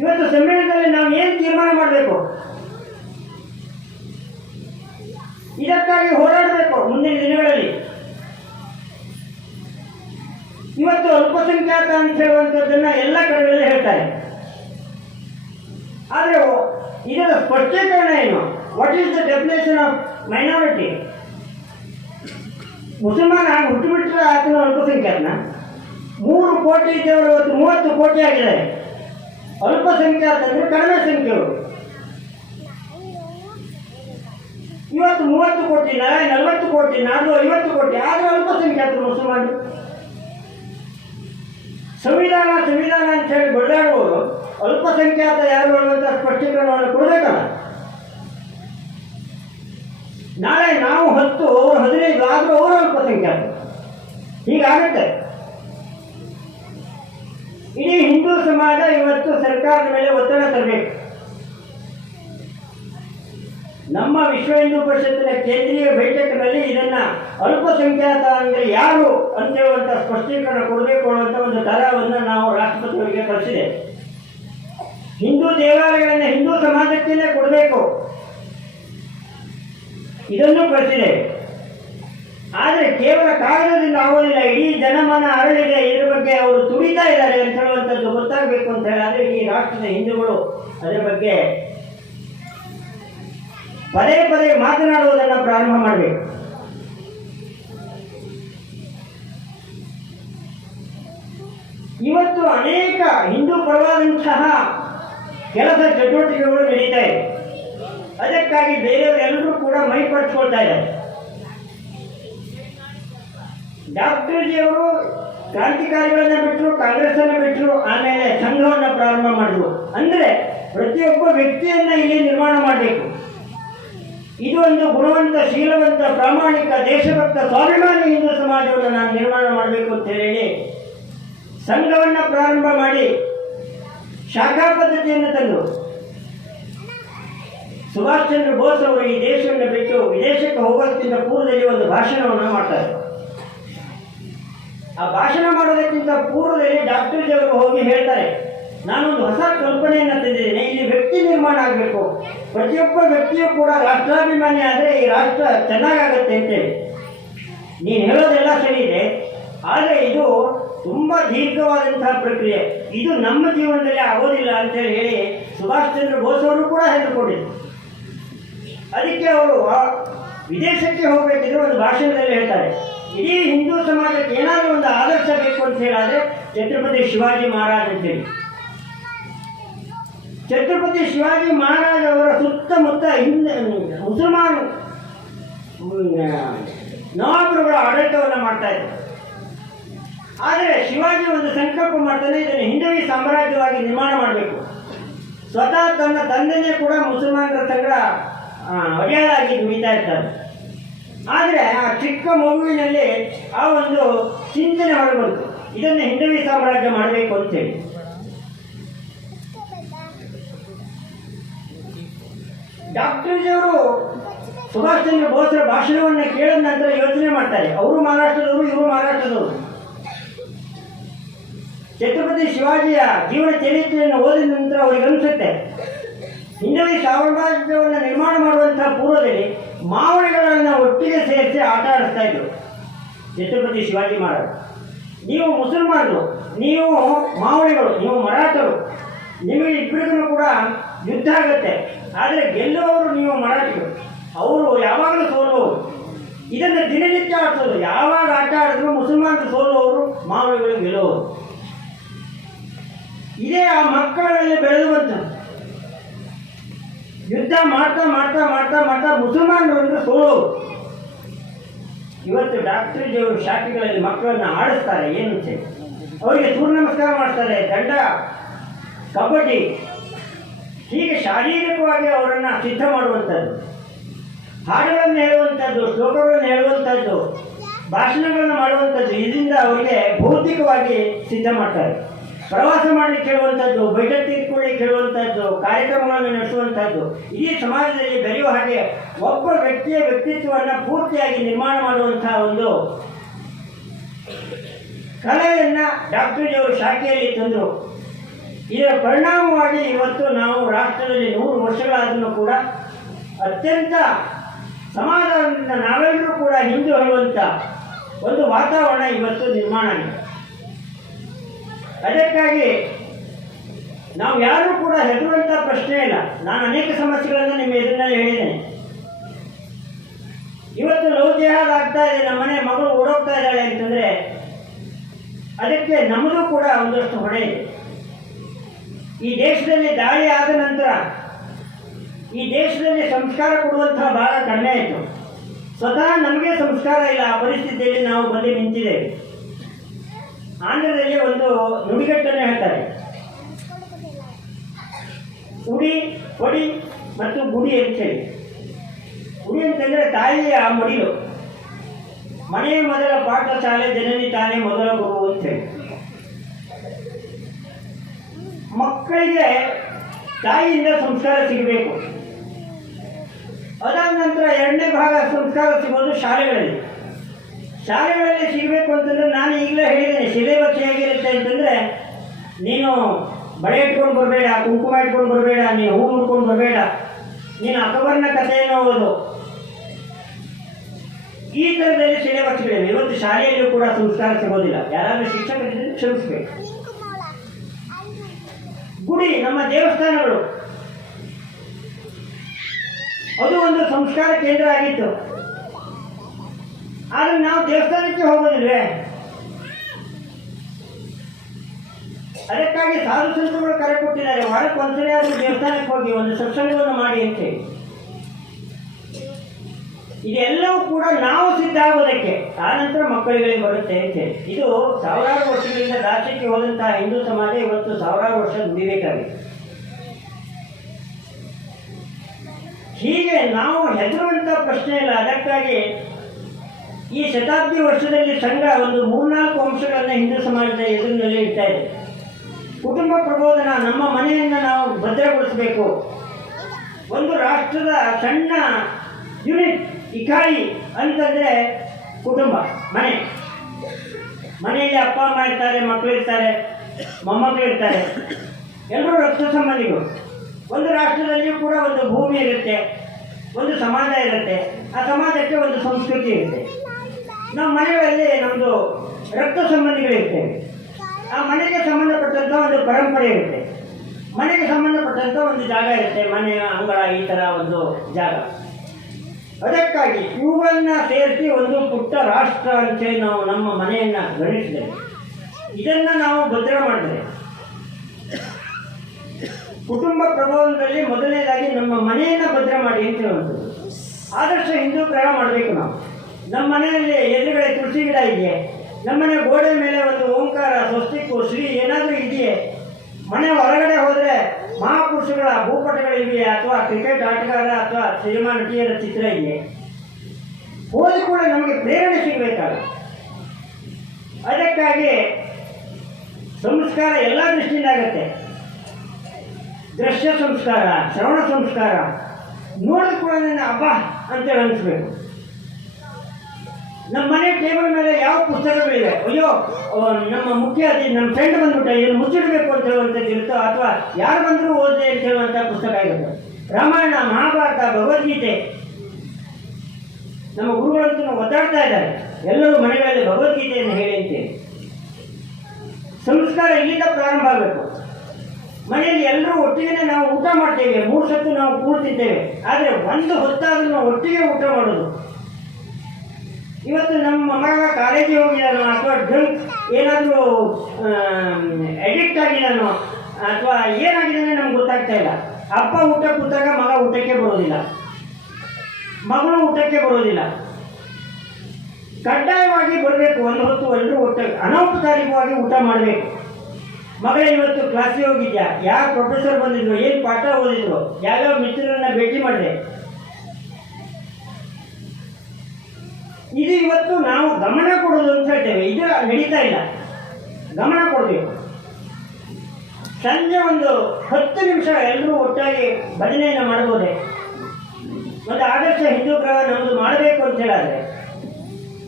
ಇವತ್ತು ಸಮ್ಮೇಳನದಲ್ಲಿ ನಾವು ಏನು ತೀರ್ಮಾನ ಮಾಡಬೇಕು? ಇದಕ್ಕಾಗಿ ಹೋರಾಡಬೇಕು ಮುಂದಿನ ದಿನಗಳಲ್ಲಿ. ಇವತ್ತು ಅಲ್ಪಸಂಖ್ಯಾತ ಅಂತ ಹೇಳುವಂಥದ್ದನ್ನ ಎಲ್ಲ ಕಡೆಗಳಲ್ಲಿ ಹೇಳ್ತಾರೆ. ಆದರೆ ಇದರ ಸ್ಪಷ್ಟೀಕರಣ ಏನು? What is the definition of minority? ಮುಸಲ್ಮಾನ ಹಾಗೆ ಹುಟ್ಟುಬಿಟ್ರೆ ಆತನ ಅಲ್ಪಸಂಖ್ಯಾತನ? 3 ಕೋಟಿ ಇದ್ದವರು ಇವತ್ತು 30 ಕೋಟಿ ಆಗಿದ್ದಾರೆ. ಅಲ್ಪಸಂಖ್ಯಾತ ಅಂದರೆ ಕಡಿಮೆ ಸಂಖ್ಯೆಯವರು. ಇವತ್ತು 30 ಕೋಟಿ, 40 ಕೋಟಿ, 50 ಕೋಟಿ, ಆದರೆ ಅಲ್ಪಸಂಖ್ಯಾತರು ಮುಸಲ್ಮಾನರು. ಸಂವಿಧಾನ ಸಂವಿಧಾನ ಅಂತ ಹೇಳಿ ಬಡದಾಡುವವರು ಅಲ್ಪಸಂಖ್ಯಾತ ಯಾರು ಅನ್ನುವಂಥ ಸ್ಪಷ್ಟೀಕರಣವನ್ನು ಕೊಡಬೇಕಲ್ಲ. ನಾಳೆ ನಾವು 10, ಅವರು 15 ಆದರೂ ಅವರು ಅಲ್ಪಸಂಖ್ಯಾತರು. ಹೀಗಾಗುತ್ತೆ. ಇಡೀ ಹಿಂದೂ ಸಮಾಜ ಇವತ್ತು ಸರ್ಕಾರದ ಮೇಲೆ ಒತ್ತಡ ತರಬೇಕು. ನಮ್ಮ ವಿಶ್ವ ಹಿಂದೂ ಪರಿಷತ್ತಿನ ಕೇಂದ್ರೀಯ ಬೈಠಕ್ನಲ್ಲಿ ಇದನ್ನ ಅಲ್ಪಸಂಖ್ಯಾತ ಅಂದರೆ ಯಾರು ಅಂತ ಹೇಳುವಂಥ ಸ್ಪಷ್ಟೀಕರಣ ಕೊಡಬೇಕು ಅನ್ನುವಂಥ ಒಂದು ತರವನ್ನು ನಾವು ರಾಷ್ಟ್ರಪತಿಯವರಿಗೆ ಕಳಿಸಿದೆ. ಹಿಂದೂ ದೇವಾಲಯಗಳನ್ನು ಹಿಂದೂ ಸಮಾಜಕ್ಕೇ ಕೊಡಬೇಕು, ಇದನ್ನು ಕಳಿಸಿದೆ. ಆದರೆ ಕೇವಲ ಕಾಗದದಿಂದ ಆಗೋದಿಲ್ಲ. ಇಡೀ ಜನಮನ ಅರಳಿದೆ, ಇದರ ಬಗ್ಗೆ ಅವರು ತುಡಿತಾ ಇದ್ದಾರೆ ಅಂತ ಹೇಳುವಂಥದ್ದು ಗೊತ್ತಾಗಬೇಕು ಅಂತ ಹೇಳಿದ್ರೆ ಇಡೀ ರಾಷ್ಟ್ರದ ಹಿಂದೂಗಳು ಅದರ ಬಗ್ಗೆ ಪದೇ ಪದೇ ಮಾತನಾಡುವುದನ್ನು ಪ್ರಾರಂಭ ಮಾಡಬೇಕು. ಇವತ್ತು ಅನೇಕ ಹಿಂದೂ ಪರವಾದಂತಹ ಕೆಲಸ ಚಟುವಟಿಕೆಗಳು ನಡೀತಾ ಇದೆ. ಅದಕ್ಕಾಗಿ ಬೇರೆಯವರೆಲ್ಲರೂ ಕೂಡ ಮೈಪಡಿಸ್ಕೊಳ್ತಾ ಇದ್ದಾರೆ. ಡಾಕ್ಟರ್ಜಿಯವರು ಕ್ರಾಂತಿಕಾರಿಗಳನ್ನ ಬಿಟ್ಟರು, ಕಾಂಗ್ರೆಸ್ ಅನ್ನು ಬಿಟ್ಟರು, ಆಮೇಲೆ ಸಂಘವನ್ನು ಪ್ರಾರಂಭ ಮಾಡಿದ್ರು. ಅಂದರೆ ಪ್ರತಿಯೊಬ್ಬ ವ್ಯಕ್ತಿಯನ್ನ ಇಲ್ಲಿ ನಿರ್ಮಾಣ ಮಾಡಬೇಕು. ಇದು ಒಂದು ಗುಣವಂತ, ಶೀಲವಂತ, ಪ್ರಾಮಾಣಿಕ, ದೇಶಭಕ್ತ, ಸ್ವಾಭಿಮಾನಿ ಹಿಂದೂ ಸಮಾಜವನ್ನು ನಾನು ನಿರ್ಮಾಣ ಮಾಡಬೇಕು ಅಂತ ಹೇಳಿ ಸಂಘವನ್ನು ಪ್ರಾರಂಭ ಮಾಡಿ ಶಾಖಾ ಪದ್ಧತಿಯನ್ನು ತಂದು ಸುಭಾಷ್ ಚಂದ್ರ ಬೋಸ್ ಅವರು ಈ ದೇಶವನ್ನು ಬಿಟ್ಟು ವಿದೇಶಕ್ಕೆ ಹೋಗೋದಕ್ಕಿಂತ ಪೂರ್ವದಲ್ಲಿ ಒಂದು ಭಾಷಣವನ್ನು ಮಾಡ್ತಾರೆ. ಆ ಭಾಷಣ ಮಾಡೋದಕ್ಕಿಂತ ಪೂರ್ವದಲ್ಲಿ ಡಾಕ್ಟರ್ ಜಿ ಅವರು ಹೋಗಿ ಹೇಳ್ತಾರೆ, ನಾನೊಂದು ಹೊಸ ಕಲ್ಪನೆಯನ್ನು ತಂದಿದ್ದೇನೆ, ಇಲ್ಲಿ ವ್ಯಕ್ತಿ ನಿರ್ಮಾಣ ಆಗಬೇಕು, ಪ್ರತಿಯೊಬ್ಬ ವ್ಯಕ್ತಿಯೂ ಕೂಡ ರಾಷ್ಟ್ರಾಭಿಮಾನಿ ಆದರೆ ಈ ರಾಷ್ಟ್ರ ಚೆನ್ನಾಗಾಗತ್ತೆ ಅಂತೇಳಿ. ನೀನು ಹೇಳೋದೆಲ್ಲ ಸರಿ ಇದೆ, ಆದರೆ ಇದು ತುಂಬ ದೀರ್ಘವಾದಂತಹ ಪ್ರಕ್ರಿಯೆ, ಇದು ನಮ್ಮ ಜೀವನದಲ್ಲಿ ಆಗೋದಿಲ್ಲ ಅಂತೇಳಿ ಹೇಳಿ ಸುಭಾಷ್ ಚಂದ್ರ ಬೋಸ್ ಅವರು ಕೂಡ ಹೆದರ್ಕೊಂಡಿದ್ರು. ಅದಕ್ಕೆ ಅವರು ವಿದೇಶಕ್ಕೆ ಹೋಗಬೇಕಿದ್ರೆ ಒಂದು ಭಾಷಣದಲ್ಲಿ ಹೇಳ್ತಾರೆ, ಇಡೀ ಹಿಂದೂ ಸಮಾಜಕ್ಕೆ ಏನಾದರೂ ಒಂದು ಆದರ್ಶ ಬೇಕು ಅಂತ ಹೇಳಿದ್ರೆ ಛತ್ರಪತಿ ಶಿವಾಜಿ ಮಹಾರಾಜ್ ಅಂತೇಳಿ. ಛತ್ರಪತಿ ಶಿವಾಜಿ ಮಹಾರಾಜ್ ಅವರ ಸುತ್ತಮುತ್ತ ಮುಸಲ್ಮಾನ್ ನವಾಬರುಗಳ ಆಡಳಿತವನ್ನು ಮಾಡ್ತಾ ಇದ್ರು. ಆದರೆ ಶಿವಾಜಿ ಒಂದು ಸಂಕಲ್ಪ ಮಾಡ್ತಾನೆ, ಇದನ್ನು ಹಿಂದವಿ ಸಾಮ್ರಾಜ್ಯವಾಗಿ ನಿರ್ಮಾಣ ಮಾಡಬೇಕು. ಸ್ವತಃ ತನ್ನ ತಂದೆಯೇ ಕೂಡ ಮುಸಲ್ಮಾನರ ಸಂಗಡ ಒಡೆಯಾಳಾಗಿ ದುಡಿತಾ ಇರ್ತಾರೆ. ಆದರೆ ಆ ಚಿಕ್ಕ ಮಗುವಿನಲ್ಲಿ ಆ ಒಂದು ಚಿಂತನೆ ಹೊರಬಂತು, ಇದನ್ನು ಹಿಂದವಿ ಸಾಮ್ರಾಜ್ಯ ಮಾಡಬೇಕು ಅಂತೇಳಿ. ಡಾಕ್ಟರ್ ಜಿಯವರು ಸುಭಾಷ್ ಚಂದ್ರ ಬೋಸ್ರ ಭಾಷಣವನ್ನು ಕೇಳಿದ ನಂತರ ಯೋಚನೆ ಮಾಡ್ತಾರೆ, ಅವರು ಮಹಾರಾಷ್ಟ್ರದವರು, ಇವರು ಮಹಾರಾಷ್ಟ್ರದವರು. ಛತ್ರಪತಿ ಶಿವಾಜಿಯ ಜೀವನ ಚರಿತ್ರೆಯನ್ನು ಓದಿದ ನಂತರ ಅವರಿಗೆ ಅನಿಸುತ್ತೆ, ಹಿಂದವಿ ಸಾಮ್ರಾಜ್ಯವನ್ನು ನಿರ್ಮಾಣ ಮಾಡುವಂತಹ ಪೂರ್ವದಲ್ಲಿ ಮಾವಳಿಗಳನ್ನು ಒಟ್ಟಿಗೆ ಸೇರಿಸಿ ಆಟ ಆಡಿಸ್ತಾ ಇದ್ರು ಛತ್ರಪತಿ ಶಿವಾಜಿ ಮಹಾರಾಜ್. ನೀವು ಮುಸಲ್ಮಾನರು, ನೀವು ಮಾವಳಿಗಳು, ನೀವು ಮರಾಠರು, ನಿಮಗೆ ಇಬ್ಬರಿಗೂ ಕೂಡ ಯುದ್ಧ ಆಗುತ್ತೆ. ಆದರೆ ಗೆಲ್ಲುವವರು ನೀವು ಮರಾಠಿಗಳು, ಅವರು ಯಾವಾಗಲೂ ಸೋಲುವವರು. ಇದನ್ನು ದಿನನಿತ್ಯ ಆಡ್ಸೋದು, ಯಾವಾಗ ಆಟ ಆಡಿದ್ರು ಮುಸಲ್ಮಾನರು ಸೋಲುವವರು, ಮಾವಳಿಗಳು ಗೆಲ್ಲುವವರು. ಇದೇ ಆ ಮಕ್ಕಳಲ್ಲಿ ಬೆಳೆದು ಬಂತು. ಯುದ್ಧ ಮಾಡ್ತಾ ಮಾಡ್ತಾ ಮಾಡ್ತಾ ಮಾಡ್ತಾ ಮುಸಲ್ಮಾನರು ಸೋಲೋರು. ಇವತ್ತು ಡಾಕ್ಟರ್ ಜಿ ಅವರು ಶಾಖೆಗಳಲ್ಲಿ ಮಕ್ಕಳನ್ನು ಆಡಿಸ್ತಾರೆ, ಏನು ಅವರಿಗೆ ಸೂರ್ಯ ನಮಸ್ಕಾರ ಮಾಡ್ತಾರೆ, ದಂಡ, ಕಬಡ್ಡಿ, ಹೀಗೆ ಶಾರೀರಿಕವಾಗಿ ಅವರನ್ನು ಸಿದ್ಧ ಮಾಡುವಂಥದ್ದು, ಹಾಡುಗಳನ್ನು ಹೇಳುವಂಥದ್ದು, ಶ್ಲೋಕಗಳನ್ನು ಹೇಳುವಂಥದ್ದು, ಭಾಷಣಗಳನ್ನು ಮಾಡುವಂಥದ್ದು, ಇದರಿಂದ ಅವರಿಗೆ ಭೌತಿಕವಾಗಿ ಸಿದ್ಧ ಮಾಡ್ತಾರೆ. ಪ್ರವಾಸ ಮಾಡಲಿಕ್ಕೆ ಹೇಳುವಂಥದ್ದು, ಬೈಠಕ್ ತೆಗೆದುಕೊಳ್ಳಿಕ್ಕೆ ಹೇಳುವಂಥದ್ದು, ಕಾರ್ಯಕ್ರಮಗಳನ್ನು ನಡೆಸುವಂಥದ್ದು, ಇಡೀ ಸಮಾಜದಲ್ಲಿ ಬೆರೆಯುವ ಹಾಗೆ ಒಬ್ಬ ವ್ಯಕ್ತಿಯ ವ್ಯಕ್ತಿತ್ವವನ್ನು ಪೂರ್ತಿಯಾಗಿ ನಿರ್ಮಾಣ ಮಾಡುವಂತಹ ಒಂದು ಕಲೆಯನ್ನು ಡಾಕ್ಟರ್ ಜಿ ಅವರು ಶಾಖೆಯಲ್ಲಿ ತಂದರು. ಇದರ ಪರಿಣಾಮವಾಗಿ ಇವತ್ತು ನಾವು ರಾಷ್ಟ್ರದಲ್ಲಿ 100 ವರ್ಷಗಳಾದರೂ ಕೂಡ ಅತ್ಯಂತ ಸಮಾಜದಿಂದ ನಾವೆಲ್ಲರೂ ಕೂಡ ಹಿಂದೂ ಹೇಳುವಂಥ ಒಂದು ವಾತಾವರಣ ಇವತ್ತು ನಿರ್ಮಾಣ ಆಗಿದೆ. ಅದಕ್ಕಾಗಿ ನಾವು ಯಾರೂ ಕೂಡ ಹೆದರುವಂಥ ಪ್ರಶ್ನೆ ಇಲ್ಲ. ನಾನು ಅನೇಕ ಸಮಸ್ಯೆಗಳನ್ನು ನಿಮ್ಮ ಎದುರಿನಲ್ಲಿ ಹೇಳಿದ್ದೇನೆ. ಇವತ್ತು ಲವ್ ಜಿಹಾದ್ ಆಗ್ತಾ ಇದೆ, ನಮ್ಮ ಮನೆ ಮಗಳು ಓಡೋಗ್ತಾ ಇದ್ದಾಳೆ ಅಂತಂದರೆ ಅದಕ್ಕೆ ನಮ್ಮದು ಕೂಡ ಒಂದಷ್ಟು ಹೊಣೆ ಇದೆ. ಈ ದೇಶದಲ್ಲಿ ದಾಳಿ ಆದ ನಂತರ ಈ ದೇಶದಲ್ಲಿ ಸಂಸ್ಕಾರ ಕೊಡುವಂತಹ ಭಾಗ ಕಡಿಮೆ ಆಯಿತು. ಸ್ವತಃ ನಮಗೆ ಸಂಸ್ಕಾರ ಇಲ್ಲ, ಆ ಪರಿಸ್ಥಿತಿಯಲ್ಲಿ ನಾವು ಬಂದು ನಿಂತಿದ್ದೇವೆ. ಆಂಧ್ರದಲ್ಲಿ ಒಂದು ನುಡಿಗಟ್ಟನ್ನು ಹೇಳ್ತಾರೆ, ಉಡಿ, ಒಡಿ ಮತ್ತು ಗುಡಿ ಅಂತೇಳಿ. ಉಡಿ ಅಂತಂದರೆ ತಾಯಿಯ ಮಡಿಲು, ಮನೆಯ ಮೊದಲ ಪಾಠಶಾಲೆ, ಜನನಿ ತಾನೇ ಮೊದಲ ಗುರು ಅಂತೇಳಿ. ಮಕ್ಕಳಿಗೆ ತಾಯಿಯಿಂದ ಸಂಸ್ಕಾರ ಸಿಗಬೇಕು. ಅದಾದ ನಂತರ ಎರಡನೇ ಭಾಗ ಸಂಸ್ಕಾರ ಸಿಗೋದು ಶಾಲೆಗಳಲ್ಲಿ. ಶಾಲೆಗಳಲ್ಲಿ ಸಿಗಬೇಕು ಅಂತಂದರೆ ನಾನು ಈಗಲೇ ಹೇಳಿದ್ದೇನೆ, ಸಿಲೆಬಸ್ ಹೇಗಿರುತ್ತೆ ಅಂತಂದರೆ, ನೀನು ಬಳೆ ಇಟ್ಕೊಂಡು ಬರಬೇಡ, ಕುಂಕುಮ ಇಟ್ಕೊಂಡು ಬರಬೇಡ, ನೀನು ಹೂ ಮುಡ್ಕೊಂಡು ಬರಬೇಡ, ನೀನು ಅಕಬರ್ನ ಕಥೆಯನ್ನು ಓದು, ಈ ಥರದಲ್ಲಿ ಸಿಲೆಬಸ್ಗಳಿವೆ. ಇವತ್ತು ಶಾಲೆಯಲ್ಲೂ ಕೂಡ ಸಂಸ್ಕಾರ ಸಿಗೋದಿಲ್ಲ. ಯಾರಾದರೂ ಶಿಕ್ಷಕರಿದ್ದರೆ ಕ್ಷಮಿಸಬೇಕು. ಗುಡಿ, ನಮ್ಮ ದೇವಸ್ಥಾನಗಳು, ಅದು ಒಂದು ಸಂಸ್ಕಾರ ಕೇಂದ್ರ ಆಗಿತ್ತು. ಆದರೆ ನಾವು ದೇವಸ್ಥಾನಕ್ಕೆ ಹೋಗೋದಿಲ್ವೇ? ಅದಕ್ಕಾಗಿ ಸಾಧು ಸಂತರು ಕರೆ ಕೊಟ್ಟಿದ್ದಾರೆ, ವಾರಕ್ಕೆ ಒಂದ್ಸರಿ ಆದರೂ ದೇವಸ್ಥಾನಕ್ಕೆ ಹೋಗಿ ಒಂದು ಸತ್ಸಂಗವನ್ನು ಮಾಡಿ ಅಂತೇಳಿ. ಇದೆಲ್ಲವೂ ಕೂಡ ನಾವು ಸಿದ್ಧ ಆಗೋದಕ್ಕೆ, ಆನಂತರ ಮಕ್ಕಳಿಗೆ ಬರುತ್ತೆ ಅಂತೇಳಿ. ಇದು ಸಾವಿರಾರು ವರ್ಷಗಳಿಂದ ರಾಜ್ಯಕ್ಕೆ ಹೋದಂತಹ ಹಿಂದೂ ಸಮಾಜ ಇವತ್ತು ಸಾವಿರಾರು ವರ್ಷ ದುಡಿಬೇಕಾಗಿದೆ. ಹೀಗೆ ನಾವು ಹೆದರುವಂಥ ಪ್ರಶ್ನೆ ಇಲ್ಲ. ಅದಕ್ಕಾಗಿ ಈ ಶತಾಬ್ದಿ ವರ್ಷದಲ್ಲಿ ಸಂಘ ಒಂದು 3-4 ಅಂಶಗಳನ್ನು ಹಿಂದೂ ಸಮಾಜದ ಎದುರಿನಲ್ಲಿ ಇಡ್ತಾ ಇದೆ. ಕುಟುಂಬ ಪ್ರಬೋಧನ, ನಮ್ಮ ಮನೆಯನ್ನು ನಾವು ಭದ್ರಗೊಳಿಸಬೇಕು. ಒಂದು ರಾಷ್ಟ್ರದ ಸಣ್ಣ ಯೂನಿಟ್, ಇಕಾಯಿ ಅಂತಂದರೆ ಕುಟುಂಬ, ಮನೆ. ಮನೆಯಲ್ಲಿ ಅಪ್ಪ ಅಮ್ಮ ಇರ್ತಾರೆ, ಮಕ್ಕಳು ಇರ್ತಾರೆ, ಮೊಮ್ಮಕ್ಕಳು ಇರ್ತಾರೆ, ಎಲ್ಲರೂ ರಕ್ತ ಸಂಬಂಧಿಗಳು. ಒಂದು ರಾಷ್ಟ್ರದಲ್ಲಿಯೂ ಕೂಡ ಒಂದು ಭೂಮಿ ಇರುತ್ತೆ, ಒಂದು ಸಮಾಜ ಇರುತ್ತೆ, ಆ ಸಮಾಜಕ್ಕೆ ಒಂದು ಸಂಸ್ಕೃತಿ ಇರುತ್ತೆ. ನಾವು ಮನೆಗಳಲ್ಲಿ ನಮ್ಮದು ರಕ್ತ ಸಂಬಂಧಿಗಳಿರ್ತೇವೆ. ಆ ಮನೆಗೆ ಸಂಬಂಧಪಟ್ಟಂಥ ಒಂದು ಪರಂಪರೆ ಇರುತ್ತೆ, ಮನೆಗೆ ಸಂಬಂಧಪಟ್ಟಂಥ ಒಂದು ಜಾಗ ಇರುತ್ತೆ, ಮನೆಯ ಅಂಗಳ, ಈ ಥರ ಒಂದು ಜಾಗ. ಅದಕ್ಕಾಗಿ ಇವುಗಳನ್ನ ಸೇರಿಸಿ ಒಂದು ಪುಟ್ಟ ರಾಷ್ಟ್ರ ಅಂತೇಳಿ ನಾವು ನಮ್ಮ ಮನೆಯನ್ನು ಗಣಿಸಿದ್ದೇವೆ. ಇದನ್ನು ನಾವು ಭದ್ರ ಮಾಡಿದರೆ ಕುಟುಂಬ ಪ್ರಭಾವದಲ್ಲಿ ಮೊದಲನೇದಾಗಿ ನಮ್ಮ ಮನೆಯನ್ನು ಭದ್ರ ಮಾಡಿ ಅಂತ ಹೇಳುವಂಥದ್ದು ಆದರ್ಶ ಹಿಂದೂ ಪ್ರಕಾರ ಮಾಡಬೇಕು. ನಾವು ನಮ್ಮ ಮನೆಯಲ್ಲಿ ಎದುರುಗಡೆ ತುಳಸಿ ಗಿಡ ಇದೆಯೇ, ನಮ್ಮನೆ ಗೋಡೆ ಮೇಲೆ ಒಂದು ಓಂಕಾರ, ಸ್ವಸ್ತಿಕ್ಕು, ಶ್ರೀ ಏನಾದರೂ ಇದೆಯೇ, ಮನೆ ಹೊರಗಡೆ ಹೋದರೆ ಮಹಾಪುರುಷಗಳ ಭೂಪಟಗಳಿವೆಯೇ, ಅಥವಾ ಕ್ರಿಕೆಟ್ ಆಟಗಾರ ಅಥವಾ ಸಿನಿಮಾ ನಟಿಯರ ಚಿತ್ರ ಇದೆಯೇ, ಹೋದ ಕೂಡ ನಮಗೆ ಪ್ರೇರಣೆ ಸಿಗಬೇಕಾಗುತ್ತೆ. ಅದಕ್ಕಾಗಿ ಸಂಸ್ಕಾರ ಎಲ್ಲ ದೃಷ್ಟಿಯಿಂದ ಆಗುತ್ತೆ. ದೃಶ್ಯ ಸಂಸ್ಕಾರ, ಶ್ರವಣ ಸಂಸ್ಕಾರ, ನೋಡಿದ ಕೂಡ ನನ್ನ ಹಬ್ಬ ಅಂತೇಳಿ ಅನಿಸ್ಬೇಕು. ನಮ್ಮ ಮನೆ ಟೇಬಲ್ ಮೇಲೆ ಯಾವ ಪುಸ್ತಕಗಳಿವೆ, ಅಯ್ಯೋ ನಮ್ಮ ಮುಖ್ಯ ಅತಿಥಿ ನಮ್ಮ ಫ್ರೆಂಡ್ ಬಂದ್ಬಿಟ್ಟ, ಇದನ್ನು ಮುಚ್ಚಿಡಬೇಕು ಅಂತ ಹೇಳುವಂಥದ್ದು ಇರುತ್ತೋ, ಅಥವಾ ಯಾರು ಬಂದರೂ ಓದಿದೆ ಅಂತ ಹೇಳುವಂಥ ಪುಸ್ತಕ ಇರುತ್ತೆ. ರಾಮಾಯಣ, ಮಹಾಭಾರತ, ಭಗವದ್ಗೀತೆ. ನಮ್ಮ ಗುರುಗಳಂತೂ ಒದ್ದಾಡ್ತಾ ಇದ್ದಾರೆ, ಎಲ್ಲರೂ ಮನೆಗಳಲ್ಲಿ ಭಗವದ್ಗೀತೆಯನ್ನು ಹೇಳಿ ಅಂತೇಳಿ. ಸಂಸ್ಕಾರ ಇಲ್ಲಿಂದ ಪ್ರಾರಂಭ ಆಗಬೇಕು. ಮನೆಯಲ್ಲಿ ಎಲ್ಲರೂ ಒಟ್ಟಿಗೆ ನಾವು ಊಟ ಮಾಡ್ತೇವೆ, 3 ಸತ್ತು ನಾವು ಕೂಡ್ತಿದ್ದೇವೆ, ಆದರೆ ಒಂದು ಹೊತ್ತಾದರೂ ನಾವು ಒಟ್ಟಿಗೆ ಊಟ ಮಾಡೋದು. ಇವತ್ತು ನಮ್ಮ ಮಗ ಕಾಲೇಜಿಗೆ ಹೋಗಿದ್ದಾನೋ, ಅಥವಾ ಡ್ರಿಂಕ್ ಏನಾದರೂ ಅಡಿಕ್ಟ್ ಆಗಿದ್ದಾನೋ, ಅಥವಾ ಏನಾಗಿದ್ದಾನೆ ನಮ್ಗೆ ಗೊತ್ತಾಗ್ತಾ ಇಲ್ಲ. ಅಪ್ಪ ಊಟ ಕೂತಾಗ ಮಗ ಊಟಕ್ಕೆ ಬರೋದಿಲ್ಲ, ಮಗಳು ಊಟಕ್ಕೆ ಬರೋದಿಲ್ಲ. ಕಡ್ಡಾಯವಾಗಿ ಬರಬೇಕು, ಒಂದು ಹೊತ್ತು ಎಲ್ಲರೂ ಒಟ್ಟಾಗಿ ಅನೌಪಚಾರಿಕವಾಗಿ ಊಟ ಮಾಡಬೇಕು. ಮಗಳೇ ಇವತ್ತು ಕ್ಲಾಸಿಗೆ ಹೋಗಿದ್ಯಾ, ಯಾರು ಪ್ರೊಫೆಸರ್ ಬಂದಿದ್ರು, ಏನು ಪಾಠ ಓದಿದ್ರು, ಯಾವ್ಯಾವ ಮಿತ್ರರನ್ನ ಭೇಟಿ ಮಾಡಿದೆ, ಇದು ಇವತ್ತು ನಾವು ಗಮನ ಕೊಡೋದು ಅಂತ ಹೇಳ್ತೇವೆ. ಇದು ನಡೀತಾ ಇಲ್ಲ, ಗಮನ ಕೊಡಬೇಕು. ಸಂಜೆ ಒಂದು 10 ನಿಮಿಷ ಎಲ್ಲರೂ ಒಟ್ಟಾಗಿ ಭಜನೆಯನ್ನು ಮಾಡ್ಬೋದೆ. ಮತ್ತು ಆದರ್ಶ ಹಿಂದೂ ಪ್ರಭಾವ ನಮ್ಮದು ಮಾಡಬೇಕು ಅಂತ ಹೇಳಿದ್ರೆ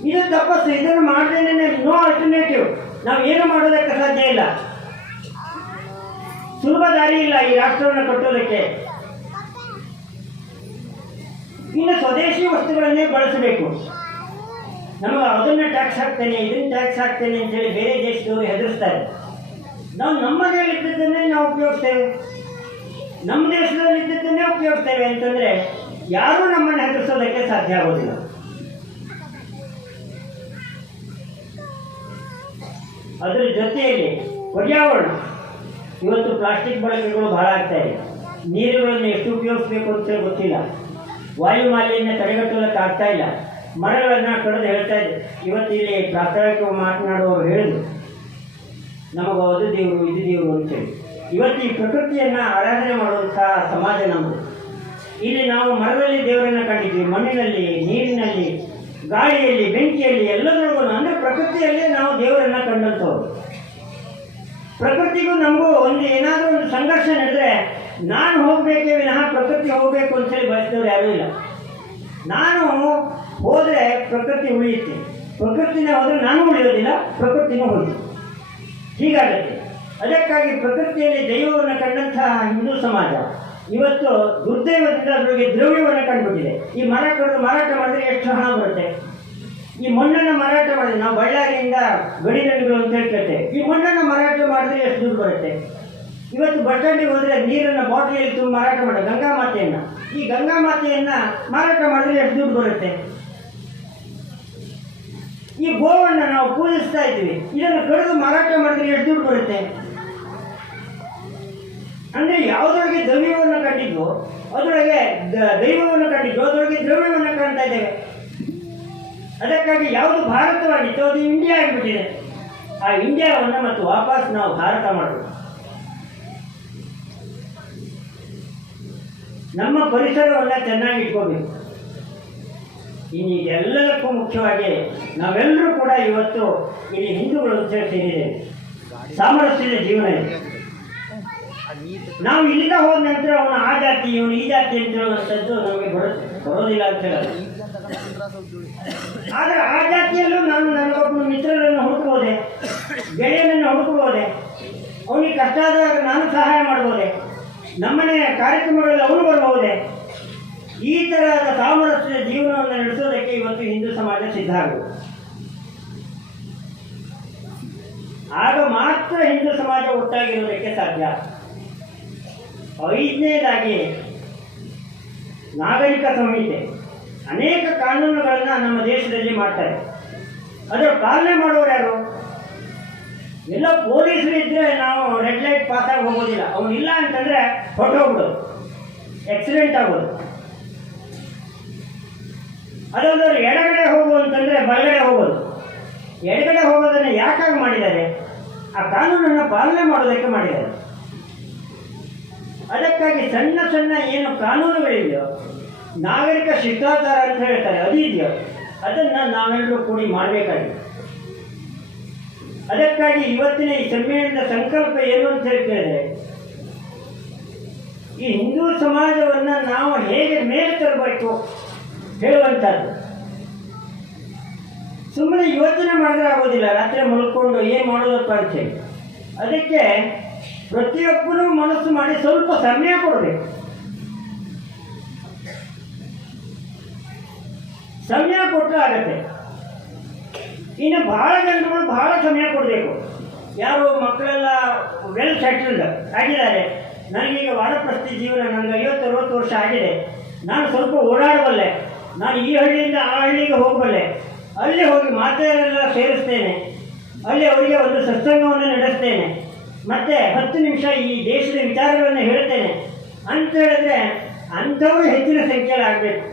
ಇದು ತಪಸ್ಸು. ಇದನ್ನು ಮಾಡದೇನೆ ನೋ ಆಲ್ಟರ್ನೇಟಿವ್, ನಾವು ಏನು ಮಾಡೋದಕ್ಕೆ ಸಾಧ್ಯ ಇಲ್ಲ. ಸುಲಭ ದಾರಿ ಇಲ್ಲ ಈ ರಾಷ್ಟ್ರವನ್ನು ಕಟ್ಟೋದಕ್ಕೆ. ಇನ್ನು ಸ್ವದೇಶಿ ವಸ್ತುಗಳನ್ನೇ ಬಳಸಬೇಕು. ನಮಗೆ ಅದನ್ನು ಟ್ಯಾಕ್ಸ್ ಹಾಕ್ತೇನೆ, ಇದನ್ನು ಟ್ಯಾಕ್ಸ್ ಹಾಕ್ತೇನೆ ಅಂತೇಳಿ ಬೇರೆ ದೇಶದವರು ಹೆದರಿಸ್ತಾರೆ. ನಾವು ನಮ್ಮ ಮನೆಯಲ್ಲಿದ್ದದ್ದನ್ನೇ ನಾವು ಉಪಯೋಗಿಸ್ತೇವೆ, ನಮ್ಮ ದೇಶದಲ್ಲಿ ಇದ್ದದ್ದನ್ನೇ ಉಪಯೋಗಿಸ್ತೇವೆ ಅಂತಂದರೆ ಯಾರೂ ನಮ್ಮನ್ನು ಹೆದರಿಸೋದಕ್ಕೆ ಸಾಧ್ಯ ಆಗೋದಿಲ್ಲ. ಅದರ ಜೊತೆಯಲ್ಲಿ ಪರ್ಯಾವರಣ, ಇವತ್ತು ಪ್ಲಾಸ್ಟಿಕ್ ಬಳಕೆಗಳು ಬಹಳ ಆಗ್ತಾ ಇದೆ. ನೀರುಗಳನ್ನು ಎಷ್ಟು ಉಪಯೋಗಿಸ್ಬೇಕು ಅಂತೇಳಿ ಗೊತ್ತಿಲ್ಲ. ವಾಯು ಮಾಲಿನ್ಯ ತಡೆಗಟ್ಟೋದಕ್ಕೆ ಆಗ್ತಾ ಇಲ್ಲ. ಮರಗಳನ್ನು ಕಡಿದು ಹೇಳ್ತಾ ಇದೆ. ಇವತ್ತು ಇಲ್ಲಿ ಪ್ರಾಸ್ತಾವಿಕ ಮಾತನಾಡುವವರು ಹೇಳಿದ್ರು, ನಮಗೂ ಅದು ದೇವರು, ಇದು ದೇವರು ಅಂತೇಳಿ. ಇವತ್ತು ಈ ಪ್ರಕೃತಿಯನ್ನು ಆರಾಧನೆ ಮಾಡುವಂಥ ಸಮಾಜ ನಮ್ಮದು. ಇಲ್ಲಿ ನಾವು ಮರದಲ್ಲಿ ದೇವರನ್ನು ಕಂಡಿದ್ವಿ, ಮಣ್ಣಿನಲ್ಲಿ, ನೀರಿನಲ್ಲಿ, ಗಾಳಿಯಲ್ಲಿ, ಬೆಂಕಿಯಲ್ಲಿ, ಎಲ್ಲದರಲ್ಲೂ ಅಂದರೆ ಪ್ರಕೃತಿಯಲ್ಲಿ ನಾವು ದೇವರನ್ನು ಕಂಡಂಥವ್ರು. ಪ್ರಕೃತಿಗೂ ನಮಗೂ ಒಂದು ಏನಾದರೂ ಒಂದು ಸಂಘರ್ಷ ನಡೆದರೆ ನಾನು ಹೋಗಬೇಕೇ ವಿನಃ ಪ್ರಕೃತಿ ಹೋಗಬೇಕು ಅಂತೇಳಿ ಬಯಸಿದವರು ಯಾರೂ ಇಲ್ಲ. ನಾನು ಹೋದರೆ ಪ್ರಕೃತಿ ಉಳಿಯುತ್ತೆ, ಪ್ರಕೃತಿನೇ ಹೋದರೆ ನಾನು ಉಳಿಯೋದಿಲ್ಲ, ಪ್ರಕೃತಿನೂ ಉಳಿಯುತ್ತೆ. ಹೀಗಾಗುತ್ತೆ. ಅದಕ್ಕಾಗಿ ಪ್ರಕೃತಿಯಲ್ಲಿ ದೈವವನ್ನು ಕಂಡಂತಹ ಹಿಂದೂ ಸಮಾಜ ಇವತ್ತು ದುರ್ದೈವದಿಂದ ಅದರೊಳಗೆ ದ್ರವ್ಯವನ್ನು ಕಂಡುಬಿಟ್ಟಿದೆ. ಈ ಮರ ಕಡಿದು ಮಾರಾಟ ಮಾಡಿದ್ರೆ ಎಷ್ಟು ಹಣ ಬರುತ್ತೆ? ಈ ಮಣ್ಣನ್ನು ಮಾರಾಟ ಮಾಡಿದ್ರೆ, ನಾವು ಬಳ್ಳಾರಿಯಿಂದ ಗಡಿದಂಡುಗಳು ಅಂತ ಹೇಳ್ತೇವೆ, ಈ ಮಣ್ಣನ್ನು ಮಾರಾಟ ಮಾಡಿದ್ರೆ ಎಷ್ಟು ದುಡ್ಡು ಬರುತ್ತೆ? ಇವತ್ತು ಬಸ್ ಸ್ಟ್ಯಾಂಡಿಗೆ ಹೋದರೆ ನೀರನ್ನು ಬಾಟಲಿಯಲ್ಲಿ ತುಂಬ ಮಾರಾಟ ಮಾಡಿ ಗಂಗಾ ಮಾತೆಯನ್ನು, ಈ ಗಂಗಾ ಮಾತೆಯನ್ನು ಮಾರಾಟ ಮಾಡಿದ್ರೆ ಎಷ್ಟು ದುಡ್ಡು ಬರುತ್ತೆ? ಈ ಗೋವನ್ನು ನಾವು ಪೂಜಿಸ್ತಾ ಇದ್ದೀವಿ, ಇದನ್ನು ಕಡಿದು ಮಾರಾಟ ಮಾಡಿದ್ರೆ ಎಷ್ಟು ದುಡ್ಡು ಬರುತ್ತೆ? ಅಂದರೆ ಯಾವುದರೊಳಗೆ ದ್ರವ್ಯವನ್ನು ಕಂಡಿದ್ದು ಅದರೊಳಗೆ ದೈವವನ್ನು ಕಂಡಿದ್ದು ಅದರೊಳಗೆ ದ್ರವ್ಯವನ್ನು ಕಾಣ್ತಾ ಇದ್ದೇವೆ. ಅದಕ್ಕಾಗಿ ಯಾವುದು ಭಾರತವಾಗಿತ್ತು ಅದು ಇಂಡಿಯಾ ಆಗಿಬಿಟ್ಟಿದೆ. ಆ ಇಂಡಿಯಾವನ್ನು ಮತ್ತು ವಾಪಸ್ ನಾವು ಭಾರತ ಮಾಡಬೇಕು. ನಮ್ಮ ಪರಿಸರವನ್ನು ಚೆನ್ನಾಗಿ ಇಟ್ಕೋಬೇಕು. ಇನ್ನು ಇದೆಲ್ಲದಕ್ಕೂ ಮುಖ್ಯವಾಗಿ ನಾವೆಲ್ಲರೂ ಕೂಡ ಇವತ್ತು ಇಲ್ಲಿ ಹಿಂದೂಗಳು ಸೇರಿದ್ದೇವೆ. ಸಾಮರಸ್ಯದ ಜೀವನ ಇದೆ. ನಾವು ಇಲ್ಲಿಂದ ಹೋದ ನಂತರ ಅವನು ಆ ಜಾತಿ, ಇವನು ಈ ಜಾತಿ ಅಂತ ಹೇಳುವಂಥದ್ದು ನಮಗೆ ಬರೋದಿಲ್ಲ ಅಂತ ಹೇಳೋದು. ಆದರೆ ಆ ಜಾತಿಯಲ್ಲೂ ನಾನು ನನಗೊಬ್ಬ ಮಿತ್ರರನ್ನು ಹುಡುಕಬಹುದೇ, ಗೆಳೆಯನನ್ನು ಹುಡುಕಬಹುದೇ, ಅವನಿಗೆ ಕಷ್ಟ ಆದಾಗ ನಾನು ಸಹಾಯ ಮಾಡ್ಬೋದೆ, ನಮ್ಮನೆಯ ಕಾರ್ಯಕ್ರಮಗಳಲ್ಲಿ ಅವನು ಬರಬಹುದೇ? ಈ ತರಹದ ಸಾಮರಸ್ಯದ ಜೀವನವನ್ನು ನಡೆಸೋದಕ್ಕೆ ಇವತ್ತು ಹಿಂದೂ ಸಮಾಜ ಸಿದ್ಧ ಆಗುವುದು. ಆಗ ಮಾತ್ರ ಹಿಂದೂ ಸಮಾಜ ಒಟ್ಟಾಗಿರುವುದಕ್ಕೆ ಸಾಧ್ಯ. ಐದನೇದಾಗಿ ನಾಗರಿಕ ಸಂಹಿತೆ, ಅನೇಕ ಕಾನೂನುಗಳನ್ನು ನಮ್ಮ ದೇಶದಲ್ಲಿ ಮಾಡ್ತಾರೆ. ಅದರ ಪಾಲನೆ ಮಾಡೋರು ಯಾರು? ಎಲ್ಲ ಪೊಲೀಸರು ಇದ್ದರೆ ನಾವು ರೆಡ್ ಲೈಟ್ ಪಾಸಾಗಿ ಹೋಗೋದಿಲ್ಲ, ಅವನಿಲ್ಲ ಅಂತಂದರೆ ಹೊರಟೋಗ್ಬಿಡೋದು, ಆಕ್ಸಿಡೆಂಟ್ ಆಗೋದು. ಅದೊಂದವರು ಎಡಗಡೆ ಹೋಗು ಅಂತಂದರೆ ಬಲಗಡೆ ಹೋಗೋದು. ಎಡಗಡೆ ಹೋಗೋದನ್ನು ಯಾಕಾಗಿ ಮಾಡಿದ್ದಾರೆ? ಆ ಕಾನೂನನ್ನು ಪಾಲನೆ ಮಾಡೋದಕ್ಕೆ ಮಾಡಿದ್ದಾರೆ. ಅದಕ್ಕಾಗಿ ಸಣ್ಣ ಸಣ್ಣ ಏನು ಕಾನೂನುಗಳಿದೆಯೋ, ನಾಗರಿಕ ಶಿಷ್ಟಾಚಾರ ಅಂತ ಹೇಳ್ತಾರೆ, ಅದಿದೆಯೋ ಅದನ್ನು ನಾವೆಲ್ಲರೂ ಕೂಡಿ ಮಾಡಬೇಕಾಗಿದೆ. ಅದಕ್ಕಾಗಿ ಇವತ್ತಿನ ಈ ಸಮ್ಮೇಳನದ ಸಂಕಲ್ಪ ಏನು ಅಂತ ಹೇಳಿದ್ರೆ, ಈ ಹಿಂದೂ ಸಮಾಜವನ್ನು ನಾವು ಹೇಗೆ ಮೇಲೆ ತರಬೇಕು ಹೇಳುವಂಥದ್ದು. ಸುಮ್ಮನೆ ಯೋಚನೆ ಮಾಡಿದ್ರೆ ಆಗೋದಿಲ್ಲ, ರಾತ್ರಿ ಮಲ್ಕೊಂಡು ಏನು ಮಾಡೋದಪ್ಪ ಅಂತೇಳಿ. ಅದಕ್ಕೆ ಪ್ರತಿಯೊಬ್ಬರೂ ಮನಸ್ಸು ಮಾಡಿ ಸ್ವಲ್ಪ ಸಮಯ ಕೊಡಬೇಕು. ಸಮಯ ಕೊಟ್ಟರೆ ಆಗತ್ತೆ. ಇನ್ನು ಬಹಳ ಜನಗಳು ಬಹಳ ಸಮಯ ಕೊಡಬೇಕು. ಯಾರು ಮಕ್ಕಳೆಲ್ಲ ವೆಲ್ ಸೆಟಲ್ಡ್ ಆಗಿದ್ದಾರೆ, ನನಗೀಗ ವಾನಪ್ರಸ್ಥಿ ಜೀವನ, ನನಗೆ 50-60 ವರ್ಷ ಆಗಿದೆ, ನಾನು ಸ್ವಲ್ಪ ಓಡಾಡಬಲ್ಲೆ, ನಾನು ಈ ಹಳ್ಳಿಯಿಂದ ಆ ಹಳ್ಳಿಗೆ ಹೋಗಬಲ್ಲೆ, ಅಲ್ಲಿ ಹೋಗಿ ಮಾತೆಯರೆಲ್ಲ ಸೇರಿಸ್ತೇನೆ, ಅಲ್ಲಿ ಅವರಿಗೆ ಒಂದು ಸತ್ಸಂಗವನ್ನು ನಡೆಸ್ತೇನೆ, ಮತ್ತು 10 ನಿಮಿಷ ಈ ದೇಶದ ವಿಚಾರಗಳನ್ನು ಹೇಳ್ತೇನೆ ಅಂತ ಹೇಳಿದ್ರೆ ಅಂಥವರು ಹೆಚ್ಚಿನ ಸಂಖ್ಯೆಯಲ್ಲಿ ಆಗಬೇಕು.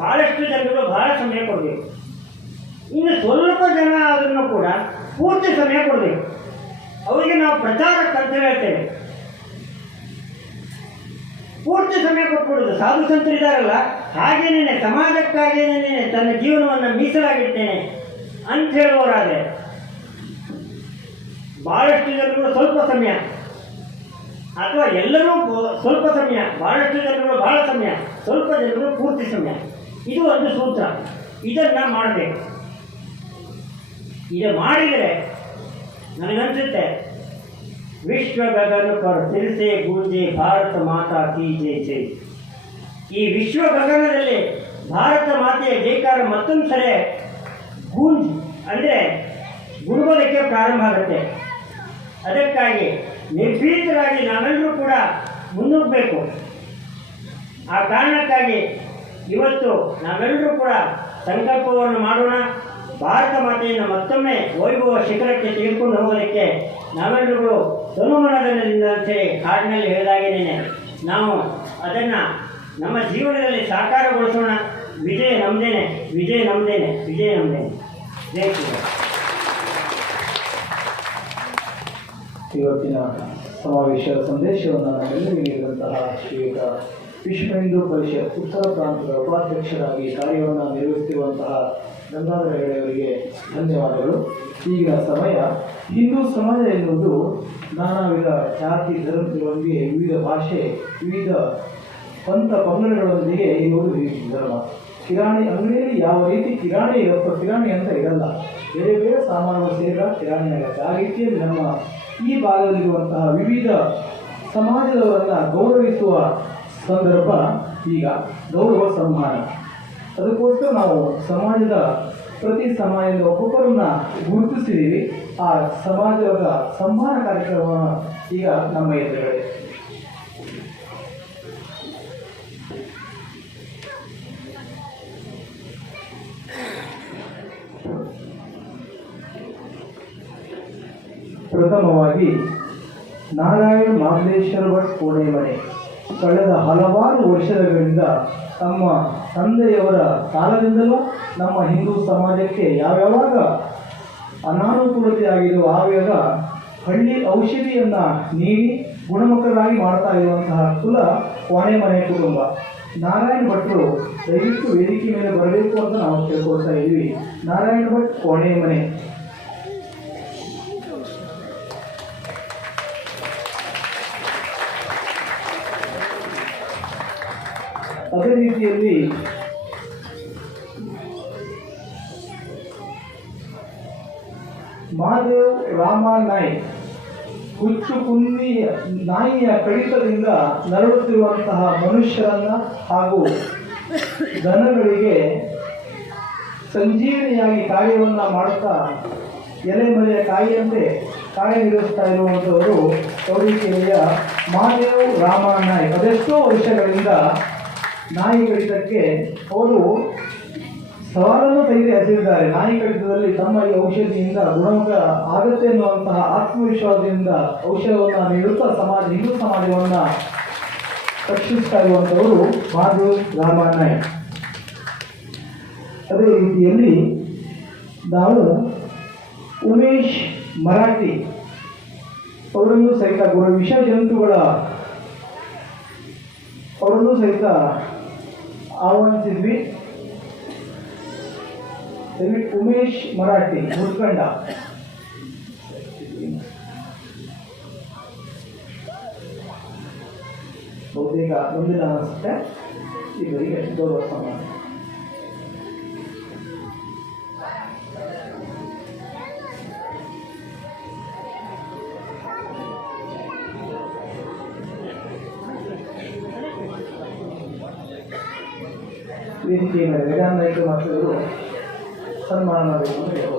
ಭಾಳಷ್ಟು ಜನಗಳು ಭಾಳ ಸಮಯ ಕೊಡಬೇಕು. ಇನ್ನು ಸ್ವಲ್ಪ ಜನ ಆದ್ರೂ ಕೂಡ ಪೂರ್ತಿ ಸಮಯ ಕೊಡಬೇಕು. ಅವರಿಗೆ ನಾವು ಪ್ರಚಾರಕ್ಕಂತ ಹೇಳ್ತೇವೆ, ಪೂರ್ತಿ ಸಮಯ ಕೊಟ್ಬಿಡೋದು. ಸಾಧು ಸಂತರಿದ್ದಾರಲ್ಲ, ಹಾಗೇನೇ ಸಮಾಜಕ್ಕಾಗೇನೇ ತನ್ನ ಜೀವನವನ್ನು ಮೀಸಲಾಗಿರ್ತೇನೆ ಅಂತ ಹೇಳುವವರಾದರೆ, ಭಾಳಷ್ಟು ಜನಗಳು ಸ್ವಲ್ಪ ಸಮಯ, ಅಥವಾ ಎಲ್ಲರೂ ಸ್ವಲ್ಪ ಸಮಯ, ಭಾಳಷ್ಟು ಜನಗಳು ಭಾಳ ಸಮಯ, ಸ್ವಲ್ಪ ಜನಗಳು ಪೂರ್ತಿ ಸಮಯ. ಇದು ಒಂದು ಸೂತ್ರ. ಇದನ್ನು ಮಾಡಬೇಕು. ಇದು ಮಾಡಿದರೆ ನನಗನ್ಸುತ್ತೆ ವಿಶ್ವ ಗಗನ ಪರ ತಿರ್ಸೆ ಗೂಂಜೆ ಭಾರತ ಮಾತಾ ಕಿ ಜೈ ಜೈ. ಈ ವಿಶ್ವ ಗಗನದಲ್ಲಿ ಭಾರತ ಮಾತೆಯ ಜೈಕಾರ ಮತ್ತೊಂದು ಸರಿ ಗೂಂಜ್ ಅಂದರೆ ಗುಡುಗೋದಕ್ಕೆ ಪ್ರಾರಂಭ ಆಗುತ್ತೆ. ಅದಕ್ಕಾಗಿ ನಿರ್ಭೀತರಾಗಿ ನಾವೆಲ್ಲರೂ ಕೂಡ ಮುನ್ನುಗ್ಗಬೇಕು. ಆ ಕಾರಣಕ್ಕಾಗಿ ಇವತ್ತು ನಾವೆಲ್ಲರೂ ಕೂಡ ಸಂಕಲ್ಪವನ್ನು ಮಾಡೋಣ. ಭಾರತ ಮಾತೆಯನ್ನು ಮತ್ತೊಮ್ಮೆ ವೈಭವ ಶಿಖರಕ್ಕೆ ತೆಗೆದುಕೊಂಡು ಹೋಗೋದಕ್ಕೆ ನಾವೆಲ್ಲರೂ ತನುಮನದಿಂದ ಅಂತೇಳಿ ಹಾಡಿನಲ್ಲಿ ಹೇಳಿದಾಗೇನೆ ನಾವು ಅದನ್ನು ನಮ್ಮ ಜೀವನದಲ್ಲಿ ಸಾಕಾರಗೊಳಿಸೋಣ. ವಿಜಯ ನಮ್ಮದೇನೆ, ವಿಜಯ ನಮ್ಮದೇನೆ, ವಿಜಯ ನಮ್ಮದೇನೆ. ಜೈ ಶ್ರೀರಾಮ್. ಇವತ್ತಿನ ಸಮಾವೇಶದ ಸಂದೇಶವನ್ನು ನಮ್ಮೆಲ್ಲರಿಗೂ ನೀಡಿದಂತಹ ಶ್ರೀಯುತ ವಿಶ್ವ ಹಿಂದೂ ಪರಿಷತ್ ಉತ್ತರ ಪ್ರಾಂತದ ಉಪಾಧ್ಯಕ್ಷರಾಗಿ ಕಾರ್ಯವನ್ನು ನಿರ್ವಹಿಸುತ್ತಿರುವಂತಹ ಗಂಗಾಧರ ಹೆಗಡೆಯವರಿಗೆ ಧನ್ಯವಾದಗಳು. ಈಗಿನ ಸಮಯ ಹಿಂದೂ ಸಮಾಜ ಎನ್ನುವುದು ನಾನಾ ವಿಧ ಜಾತಿ ಧರ್ಮಗಳೊಂದಿಗೆ, ವಿವಿಧ ಭಾಷೆ, ವಿವಿಧ ಪಂಥ ಪಂಗಡಗಳೊಂದಿಗೆ ಇರುವುದು ಧರ್ಮ. ಕಿರಾಣಿ ಅಂಗಡಿಯಲ್ಲಿ ಯಾವ ರೀತಿ ಕಿರಾಣಿ ಕಿರಾಣಿ ಅಂತ ಇರಲ್ಲ, ಬೇರೆ ಬೇರೆ ಸಾಮಾನು ಸೇರಿದ ಕಿರಾಣಿ ಆಗುತ್ತೆ. ಆ ರೀತಿಯಲ್ಲಿ ನಮ್ಮ ಈ ಭಾಗದಲ್ಲಿರುವಂತಹ ವಿವಿಧ ಸಮಾಜದವರನ್ನು ಗೌರವಿಸುವ ಸಂದರ್ಭ ಈಗ ಗೌರವ ಸನ್ಮಾನ. ಅದಕ್ಕೋಸ್ಕರ ನಾವು ಸಮಾಜದ ಪ್ರತಿ ಸಮಾಜದ ಒಬ್ಬೊಬ್ಬರನ್ನ ಗುರುತಿಸಿದ್ದೀವಿ. ಆ ಸಮಾಜದ ಸನ್ಮಾನ ಕಾರ್ಯಕ್ರಮ ಈಗ ನಮ್ಮ ಎದುರುಗಡೆ. ಪ್ರಥಮವಾಗಿ ನಾರಾಯಣ ಮಾಮಲೇಶ್ವರ ಭಟ್ ಕೋಣೆಮನೆ ಕಳೆದ ಹಲವಾರು ವರ್ಷಗಳಿಂದ ತಮ್ಮ ತಂದೆಯವರ ಕಾಲದಿಂದಲೂ ನಮ್ಮ ಹಿಂದೂ ಸಮಾಜಕ್ಕೆ ಯಾವ್ಯಾವಾಗ ಅನಾನುಕೂಲತೆ ಆಗಿದೆಯೋ ಆವಾಗ ಹಳ್ಳಿ ಔಷಧಿಯನ್ನು ನೀಡಿ ಗುಣಮುಖರಾಗಿ ಮಾಡ್ತಾ ಇರುವಂತಹ ಕುಲ ಕೋಣೆಮನೆ ಕುಟುಂಬ. ನಾರಾಯಣ ಭಟ್ರು ದಯವಿಟ್ಟು ವೇದಿಕೆ ಮೇಲೆ ಬರಬೇಕು ಅಂತ ನಾವು ಕೇಳ್ಕೊಳ್ತಾ ಇದ್ದೀವಿ. ನಾರಾಯಣ ಭಟ್ ಕೋಣೆಮನೆ. ಅದೇ ರೀತಿಯಲ್ಲಿ ಮಹಾದೇವ್ ರಾಮ ನಾಯ್ಕ್ ಹುಚ್ಚು ಕುಂದಿ ನಾಯಿಯ ಕಡಿತದಿಂದ ನರಳುತ್ತಿರುವಂತಹ ಮನುಷ್ಯರನ್ನ ಹಾಗೂ ದನಗಳಿಗೆ ಸಂಜೀವನಿಯಾಗಿ ಕಾರ್ಯವನ್ನ ಮಾಡುತ್ತಾ ಎಲೆಮರೆಯ ಕಾಯಿಯಂತೆ ಕಾರ್ಯನಿರ್ವಹಿಸ್ತಾ ಇರುವಂಥವರು ಚೌಡಿಕೆರೆಯ ಮಹಾದೇವ್ ರಾಮ ನಾಯ್ಕ್. ಅದೆಷ್ಟೋ ವರ್ಷಗಳಿಂದ ನಾಯಿ ಕಡಿತಕ್ಕೆ ಅವರು ಸವಾಲನ್ನು ತೆಗೆದುಕೊಂಡಿದ್ದಾರೆ. ನಾಯಿ ಕಡಿತದಲ್ಲಿ ತಮ್ಮ ಈ ಔಷಧಿಯಿಂದ ಗುಣಮುಖ ಆಗುತ್ತೆ ಎನ್ನುವಂತಹ ಆತ್ಮವಿಶ್ವಾಸದಿಂದ ಔಷಧವನ್ನು ನೀಡುತ್ತಾ ಹಿಂದೂ ಸಮಾಜವನ್ನು ರಕ್ಷಿಸ್ತಾ ಇರುವಂಥವರು ಮಹಾದೇವ್ ರಾಮ ನಾಯ್ಕ್. ಅದೇ ರೀತಿಯಲ್ಲಿ ನಾವು ಉಮೇಶ್ ಮರಾಠಿ ಅವರನ್ನು ಸಹಿತ ವಿಷ ಜಂತುಗಳ ಅವರನ್ನು ಸಹಿತ ಆಹ್ವಾನಿಸಿದ್ವಿ. ಉಮೇಶ್ ಮರಾಠಿ ಮುರ್ಕಂಡ ಬಹುತೇಕ ಮುಂದಿನ ಅನಿಸುತ್ತೆ ಇವರಿಗೆ ಗೌರವ ಸಮಾನ. ವೇದಿಕೆಯ ಮೇಲೆ ವೇದಾಂತ ನಾಯ್ಕ ಮತ್ತು ಸನ್ಮಾನ ಮಾಡಬೇಕು.